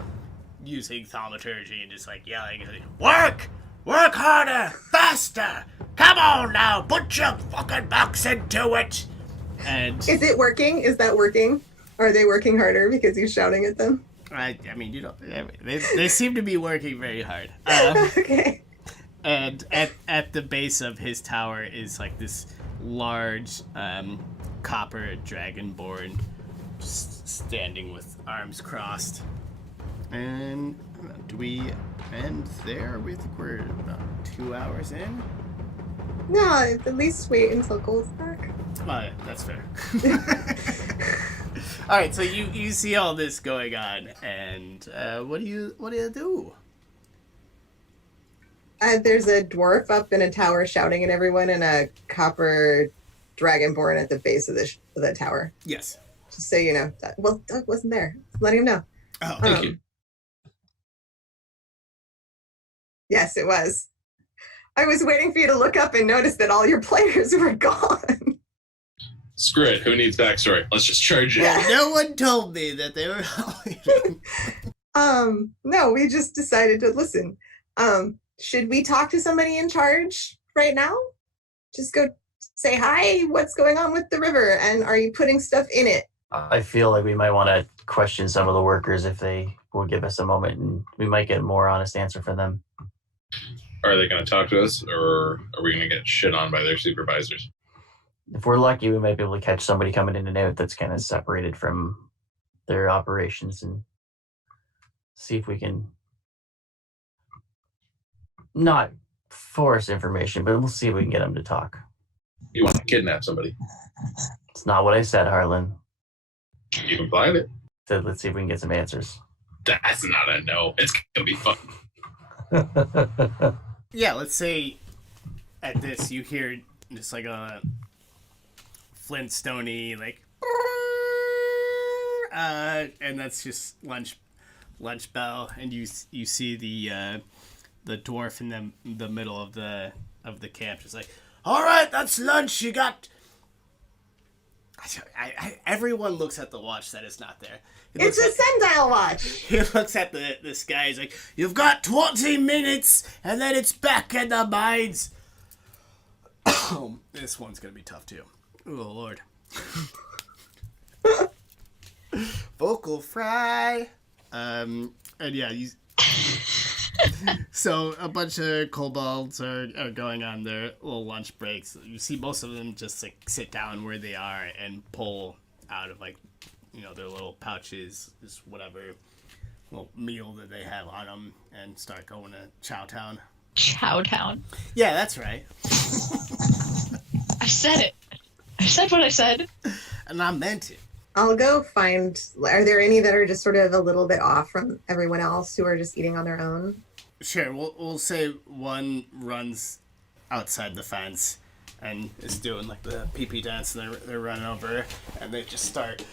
using thaumaturgy and just like yelling, work harder, faster, come on now, put your fucking bucks into it. And is it working? Is that working? Are they working harder because he's shouting at them? I mean, you know, they seem to be working very hard. Okay. And at the base of his tower is like this large copper dragonborn just standing with arms crossed. And do we end there? We think we're about 2 hours in. No, at least wait until Gold's back. That's fair. All right, so you see all this going on, and what do you do? There's a dwarf up in a tower shouting at everyone, and a copper dragonborn at the base of the tower. Yes. Just so you know. Well, Doug wasn't there. Letting him know. Oh, Thank you. Yes, it was. I was waiting for you to look up and notice that all your players were gone. Screw it. Who needs backstory? Let's just charge it. Yeah. No one told me that they were all leaving. No, we just decided to listen. Should we talk to somebody in charge right now? Just go say hi. What's going on with the river? And are you putting stuff in it? I feel like we might want to question some of the workers if they will give us a moment, and we might get a more honest answer from them. Are they going to talk to us, or are we going to get shit on by their supervisors? If we're lucky, we might be able to catch somebody coming in and out that's kind of separated from their operations and see if we can not force information, but we'll see if we can get them to talk. You want to kidnap somebody? It's not what I said, Harlan. You implied it. So let's see if we can get some answers. That's not a no. It's going to be fun. Yeah, let's say at this you hear just like a Flintstone-y like and that's just lunch bell, and you see the dwarf in the middle of the camp just like, all right, that's lunch. You got everyone looks at the watch that is not there. It's a sundial watch. He looks at the sky. He's like, you've got 20 minutes, and then it's back in the mines. This one's going to be tough, too. Oh, Lord. Vocal fry. And yeah, so a bunch of kobolds are going on their little lunch breaks. You see most of them just like sit down where they are and pull out of like, you know, their little pouches, just whatever little meal that they have on them, and start going to Chowtown. Chowtown. Yeah, that's right. I said it. I said what I said. And I meant it. I'll go find, are there any that are just sort of a little bit off from everyone else who are just eating on their own? Sure, we'll say one runs outside the fence and is doing like the pee-pee dance, and they're running over, and they just start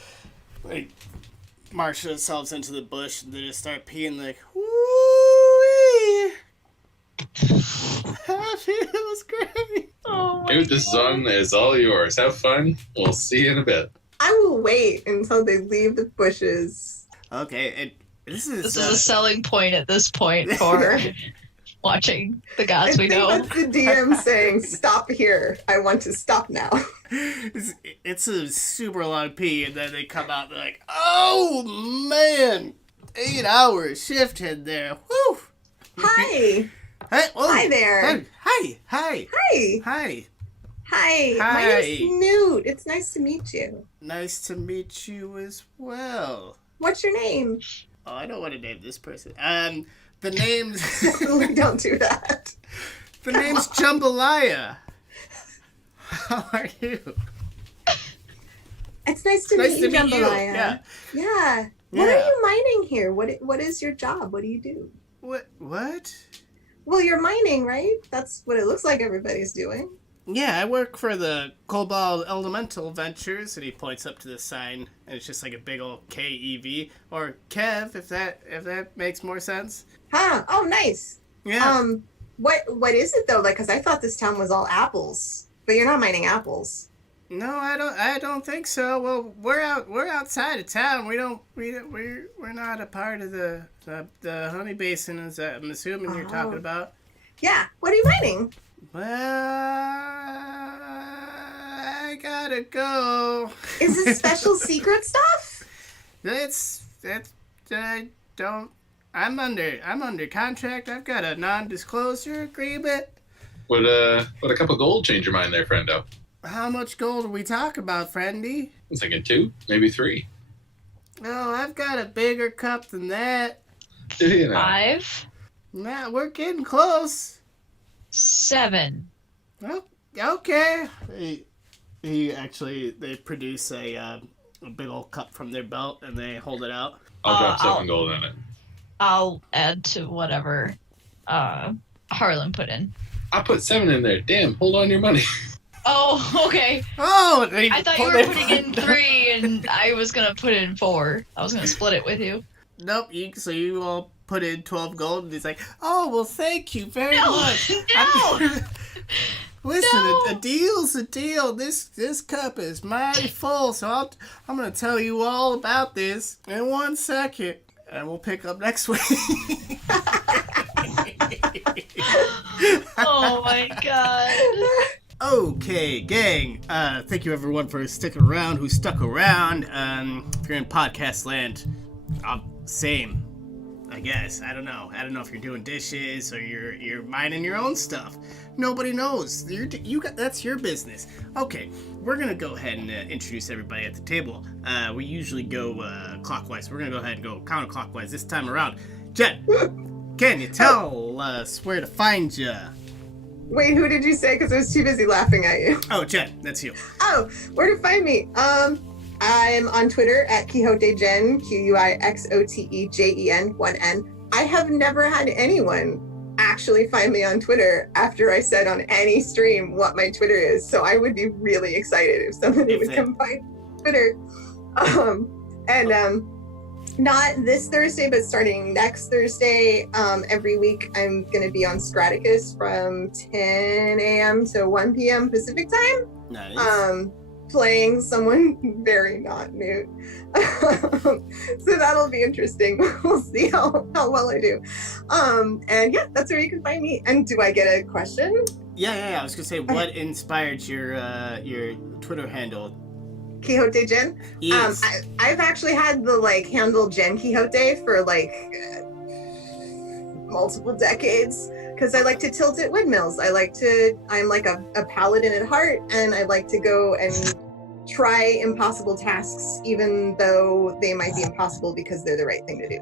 like march themselves into the bush, and they just start peeing like, woo-wee. It was great. Oh, Dude, this song is all yours. Have fun. We'll see you in a bit. I will wait until they leave the bushes. Okay, and this is a selling point at this point for watching the gods we know. That's the DM saying, stop here. I want to stop now. It's a super long pee, and then they come out and they're like, oh man, 8 hours shift in there. Woo! Hi. Hey, oh, Hi there. Hi. Hi. Hi. Hi, my Hi. name's Newt. It's nice to meet you. Nice to meet you as well. What's your name? Oh, I don't want to name this person. The name's Definitely don't do that. the name's Jambalaya. How are you? It's nice to meet you, Jambalaya. Yeah. Yeah. What Yeah. are you mining here? What is your job? What do you do? What? Well, you're mining, right? That's what it looks like everybody's doing. Yeah, I work for the Cobalt Elemental Ventures, and he points up to the sign, and it's just like a big old KEV or Kev, if that makes more sense. Huh. Oh, nice. Yeah. What is it though? Like, cause I thought this town was all apples, but you're not mining apples. No, I don't think so. Well, we're outside of town. We're not a part of the honey basin, as I'm assuming you're talking about. Yeah. What are you mining? Well, I gotta go. Is this special secret stuff? I don't. I'm under contract. I've got a non-disclosure agreement. Would a cup of gold change your mind there, friendo? How much gold are we talking about, friendy? I was thinking 2, maybe 3. Oh, I've got a bigger cup than that. You know. 5, Nah, we're getting close. 7. Oh, okay. They produce a big old cup from their belt and they hold it out. I'll drop 7 I'll- gold in it. I'll add to whatever Harlan put in. I put 7 in there. Damn, hold on your money. Oh, okay. Oh, I thought you were putting in 3, and I was gonna put in 4. I was gonna split it with you. Nope. So you all put in 12 gold, and he's like, "Oh, well, thank you very No, much." no. Listen, No. a deal's a deal. This cup is mighty full, so I'm gonna tell you all about this in 1 second, and we'll pick up next week. Oh my god. Okay, gang. Thank you everyone for sticking around. Who stuck around? If you're in podcast land, same. I guess. I don't know. I don't know if you're doing dishes or you're mining your own stuff. Nobody knows. That's your business. Okay, we're gonna go ahead and introduce everybody at the table. We usually go clockwise. We're gonna go ahead and go counterclockwise this time around. Jen, can you tell us where to find you? Wait, who did you say? Because I was too busy laughing at you. Oh, Jen, that's you. Oh, where to find me? I'm on Twitter at QuixoteJen, QuixoteJen, 1N. I have never had anyone actually find me on Twitter after I said on any stream what my Twitter is. So I would be really excited if somebody would come find Twitter. Not this Thursday, but starting next Thursday, every week I'm going to be on Straticus from 10 a.m. to 1 p.m. Pacific time. Nice. Playing someone very not Newt. So that'll be interesting. We'll see how well I do. And yeah, that's where you can find me. And do I get a question? Yeah. I was gonna say, what inspired your Twitter handle? Quixote Jen? Yes. I've actually had the handle Jen Quixote for multiple decades. Because I like to tilt at windmills. I'm like a paladin at heart, and I like to go and try impossible tasks, even though they might be impossible because they're the right thing to do.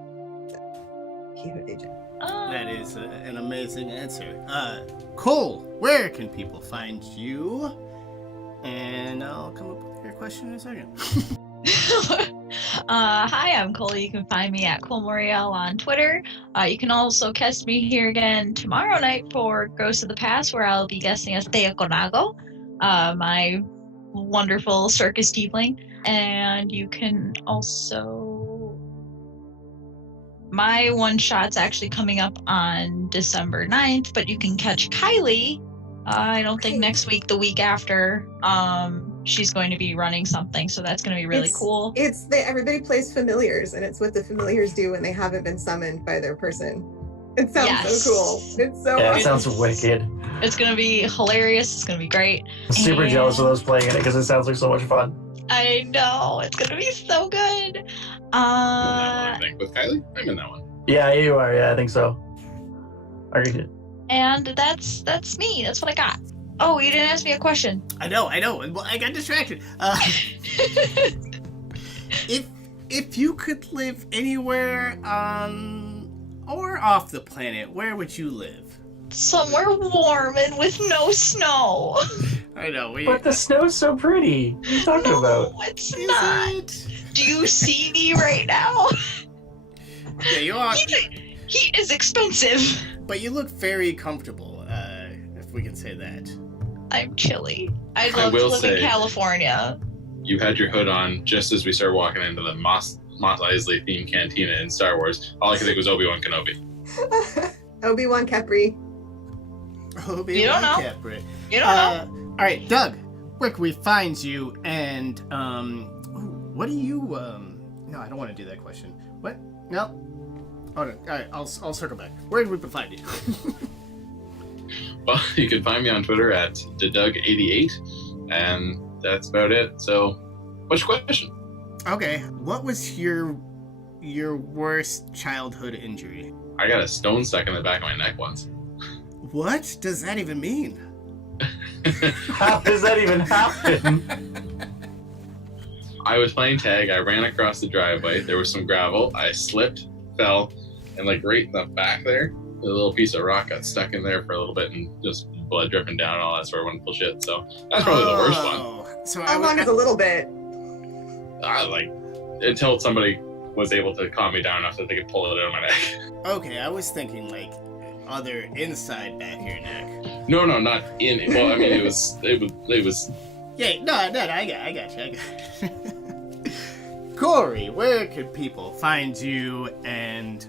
So, Quixote Jen. That is an amazing answer. Cole, where can people find you? And I'll come up with your question in a second. Hi, I'm Cole. You can find me at ColeMoriel on Twitter. You can also catch me here again tomorrow night for Ghosts of the Past, where I'll be guesting as Thea Conago, my wonderful circus tiefling. And you can also... My one-shot's actually coming up on December 9th, but you can catch Kylie, I don't think next week, the week after. She's going to be running something, so that's going to be really cool. Everybody plays familiars, and it's what the familiars do when they haven't been summoned by their person. It sounds so cool. It's so Yeah, awesome. it sounds wicked. It's going to be hilarious. It's going to be great. I'm super jealous of those playing in it because it sounds like so much fun. I know. It's going to be so good. I think with Kylie, I'm in that one. Yeah, you are. Yeah, I think so. I read it. And that's me. That's what I got. Oh, you didn't ask me a question. I know. Well, I got distracted. If you could live anywhere on or off the planet, where would you live? Somewhere warm and with no snow. I know. But the snow's so pretty. What are you talking about? No, it's Is not. it? Do you see me right now? Yeah, you are. Heat is expensive. But you look very comfortable, if we can say that. I'm chilly. I'd I love to will live say- in California. You had your hood on just as we started walking into the Mos Eisley themed cantina in Star Wars. All I could think was Obi-Wan Kenobi. Obi-Wan Kepri. You don't know. Capri. You don't know. All right, Doug, where can we find you? And what do you? No, I don't want to do that question. What? No. Oh, no. All right, I'll circle back. Where can we find you? Well, you can find me on Twitter at DeDoug88, and that's about it. So, what's your question? Okay, what was your worst childhood injury? I got a stone stuck in the back of my neck once. What does that even mean? How does that even happen? I was playing tag. I ran across the driveway. There was some gravel. I slipped, fell, and like right in the back there, a little piece of rock got stuck in there for a little bit and just blood dripping down and all that sort of wonderful shit. So that's probably the worst one. So How long is a little bit? Like until somebody was able to calm me down enough that they could pull it out of my neck. Okay, I was thinking like other inside back of your neck. No, not in it. Well, I mean, it was. Yeah, no, I got you. Corey, where could people find you? And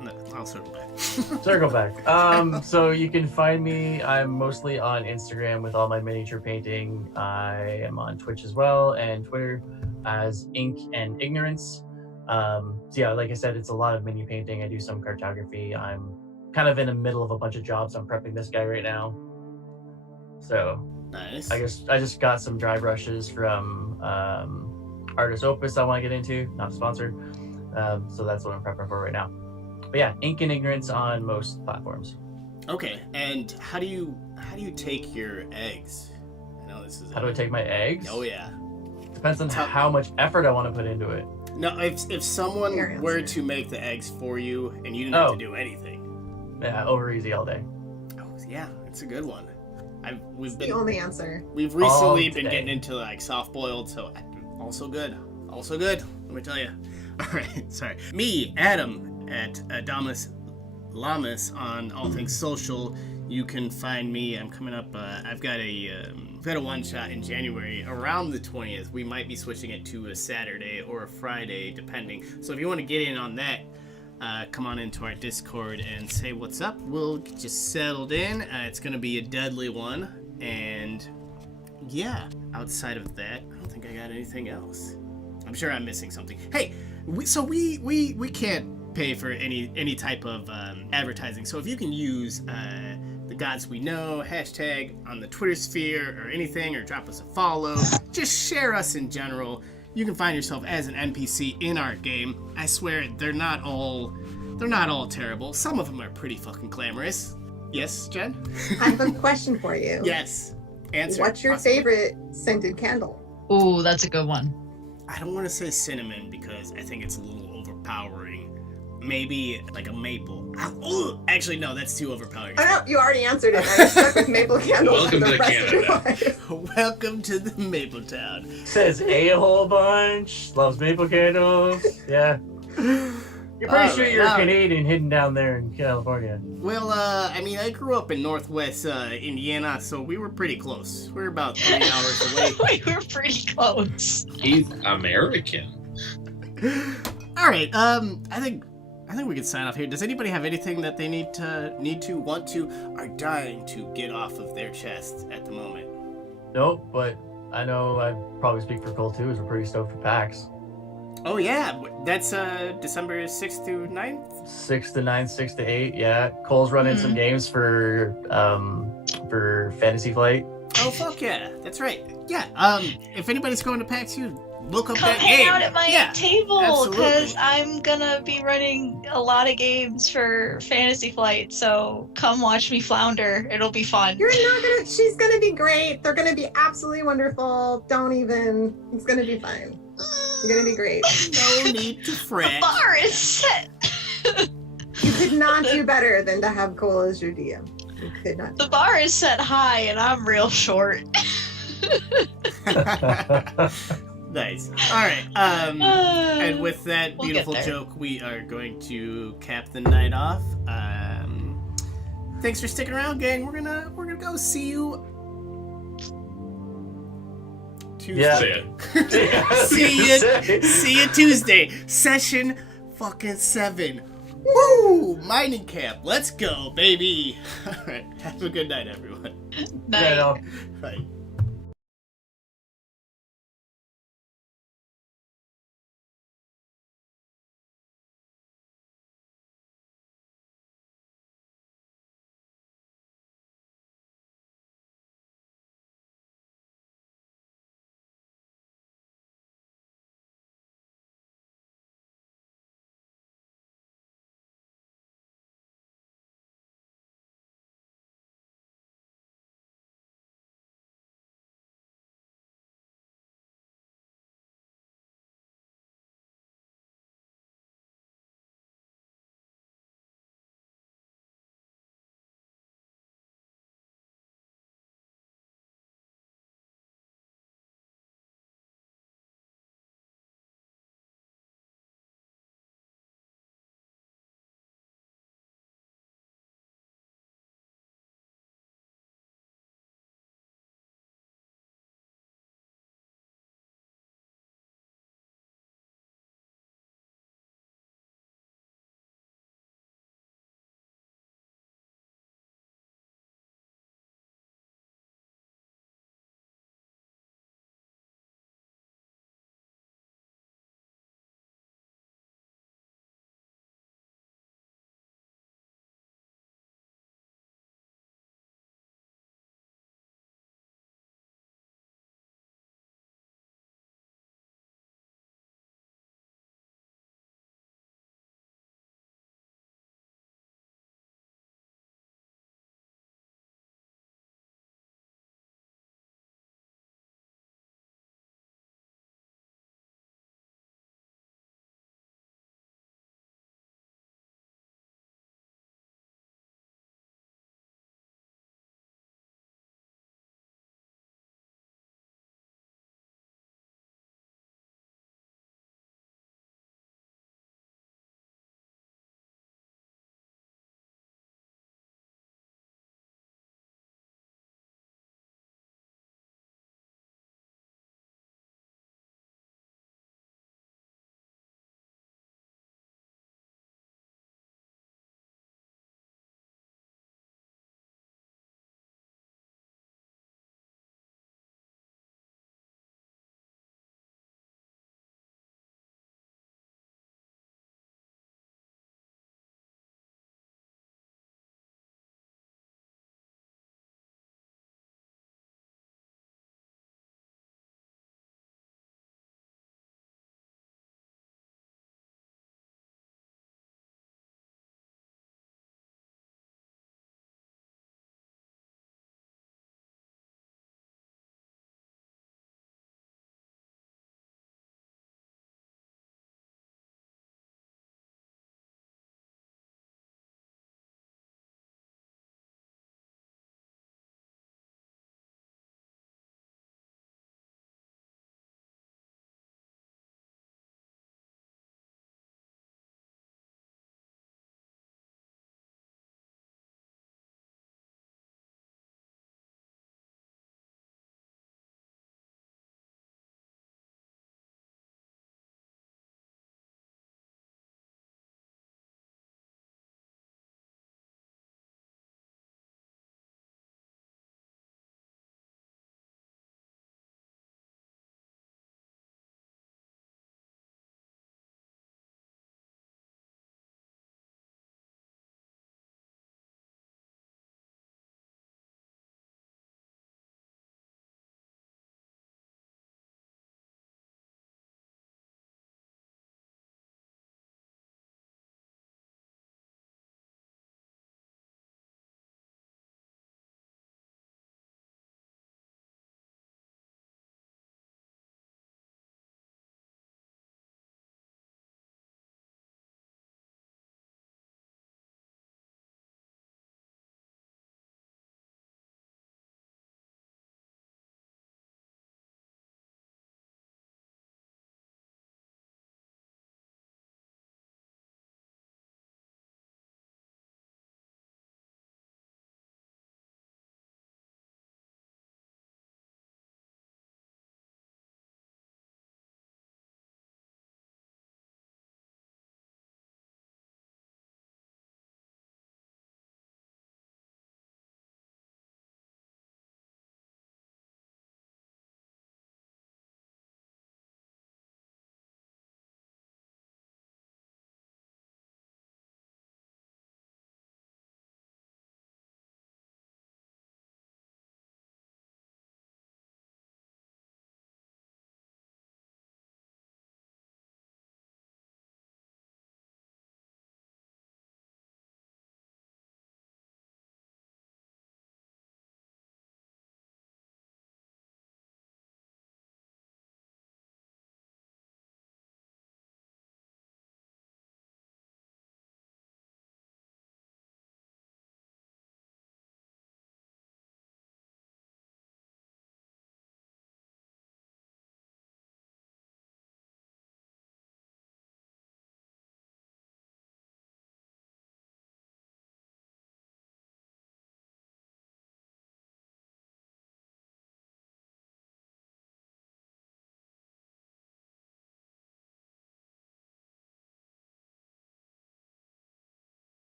no, I'll circle back. Circle back. So you can find me. I'm mostly on Instagram with all my miniature painting. I am on Twitch as well and Twitter as Ink and Ignorance. So yeah, like I said, it's a lot of mini painting. I do some cartography. I'm kind of in the middle of a bunch of jobs. I'm prepping this guy right now. So Nice. I just got some dry brushes from Artist Opus I want to get into, not sponsored. So that's what I'm prepping for right now. But yeah, Ink and Ignorance on most platforms. Okay, and how do you take your eggs? I know this is. How do I take my eggs? Oh yeah. Depends on how much effort I want to put into it. No, if someone Fair were answer. to make the eggs for you and you didn't have to do anything. Yeah, over easy all day. Oh yeah, it's a good one. We've The only answer. We've recently All been day. getting into like soft boiled, so also good. Also good. Let me tell you. All right, sorry. Me, Adam, at Adamus Lamas on all things social. You can find me. I'm coming up. I've got a one shot in January around the 20th. We might be switching it to a Saturday or a Friday, depending. So if you want to get in on that, come on into our Discord and say what's up. We'll get you settled in. It's going to be a deadly one. And yeah, outside of that, I don't think I got anything else. I'm sure I'm missing something. Hey, we can't pay for any type of advertising. So if you can use the gods we know hashtag on the Twitter sphere or anything, or drop us a follow, just share us in general. You can find yourself as an NPC in our game. I swear they're not all terrible. Some of them are pretty fucking glamorous. Yes, Jen? I have a question for you. Yes. Answer. What's your possibly. favorite scented candle? Ooh, that's a good one. I don't want to say cinnamon because I think it's a little overpowering. Maybe like a maple. Actually, no, that's too overpowering. Oh no, you already answered it. I was stuck with maple candles Welcome for the to rest of your Canada. life. Welcome to the Maple Town. Says a whole bunch. Loves maple candles. Yeah. You're pretty sure you're a Canadian hidden down there in California. Well, I mean, I grew up in Northwest Indiana, so we were pretty close. We're about 3 hours away. We were pretty close. He's American. All right. I think we can sign off here. Does anybody have anything that they want to, are dying to get off of their chest at the moment? Nope, but I know I probably speak for Cole too, as we're pretty stoked for PAX. Oh yeah, that's December 6th through 9th? 6 to 9, 6 to 8, yeah. Cole's running some games for Fantasy Flight. Oh fuck yeah, that's right. Yeah. If anybody's going to PAX U, look up Come that hang game. out at my Yeah, table absolutely. because I'm gonna be running a lot of games for Fantasy Flight. So come watch me flounder. It'll be fun. You're not gonna. She's gonna be great. They're gonna be absolutely wonderful. Don't even. It's gonna be fine. You're gonna be great. No need to The fret. bar is set. You could not do better than to have Cole as your DM. You could not. The bar is set high, and I'm real short. Nice. All right. And with that We'll beautiful get there. joke, we are going to cap the night off. Thanks for sticking around, gang. We're gonna go see you Tuesday. Yeah. See you Tuesday. Session fucking 7. Woo! Mining camp. Let's go, baby. All right. Have a good night, everyone. Night. Yeah, no. Bye.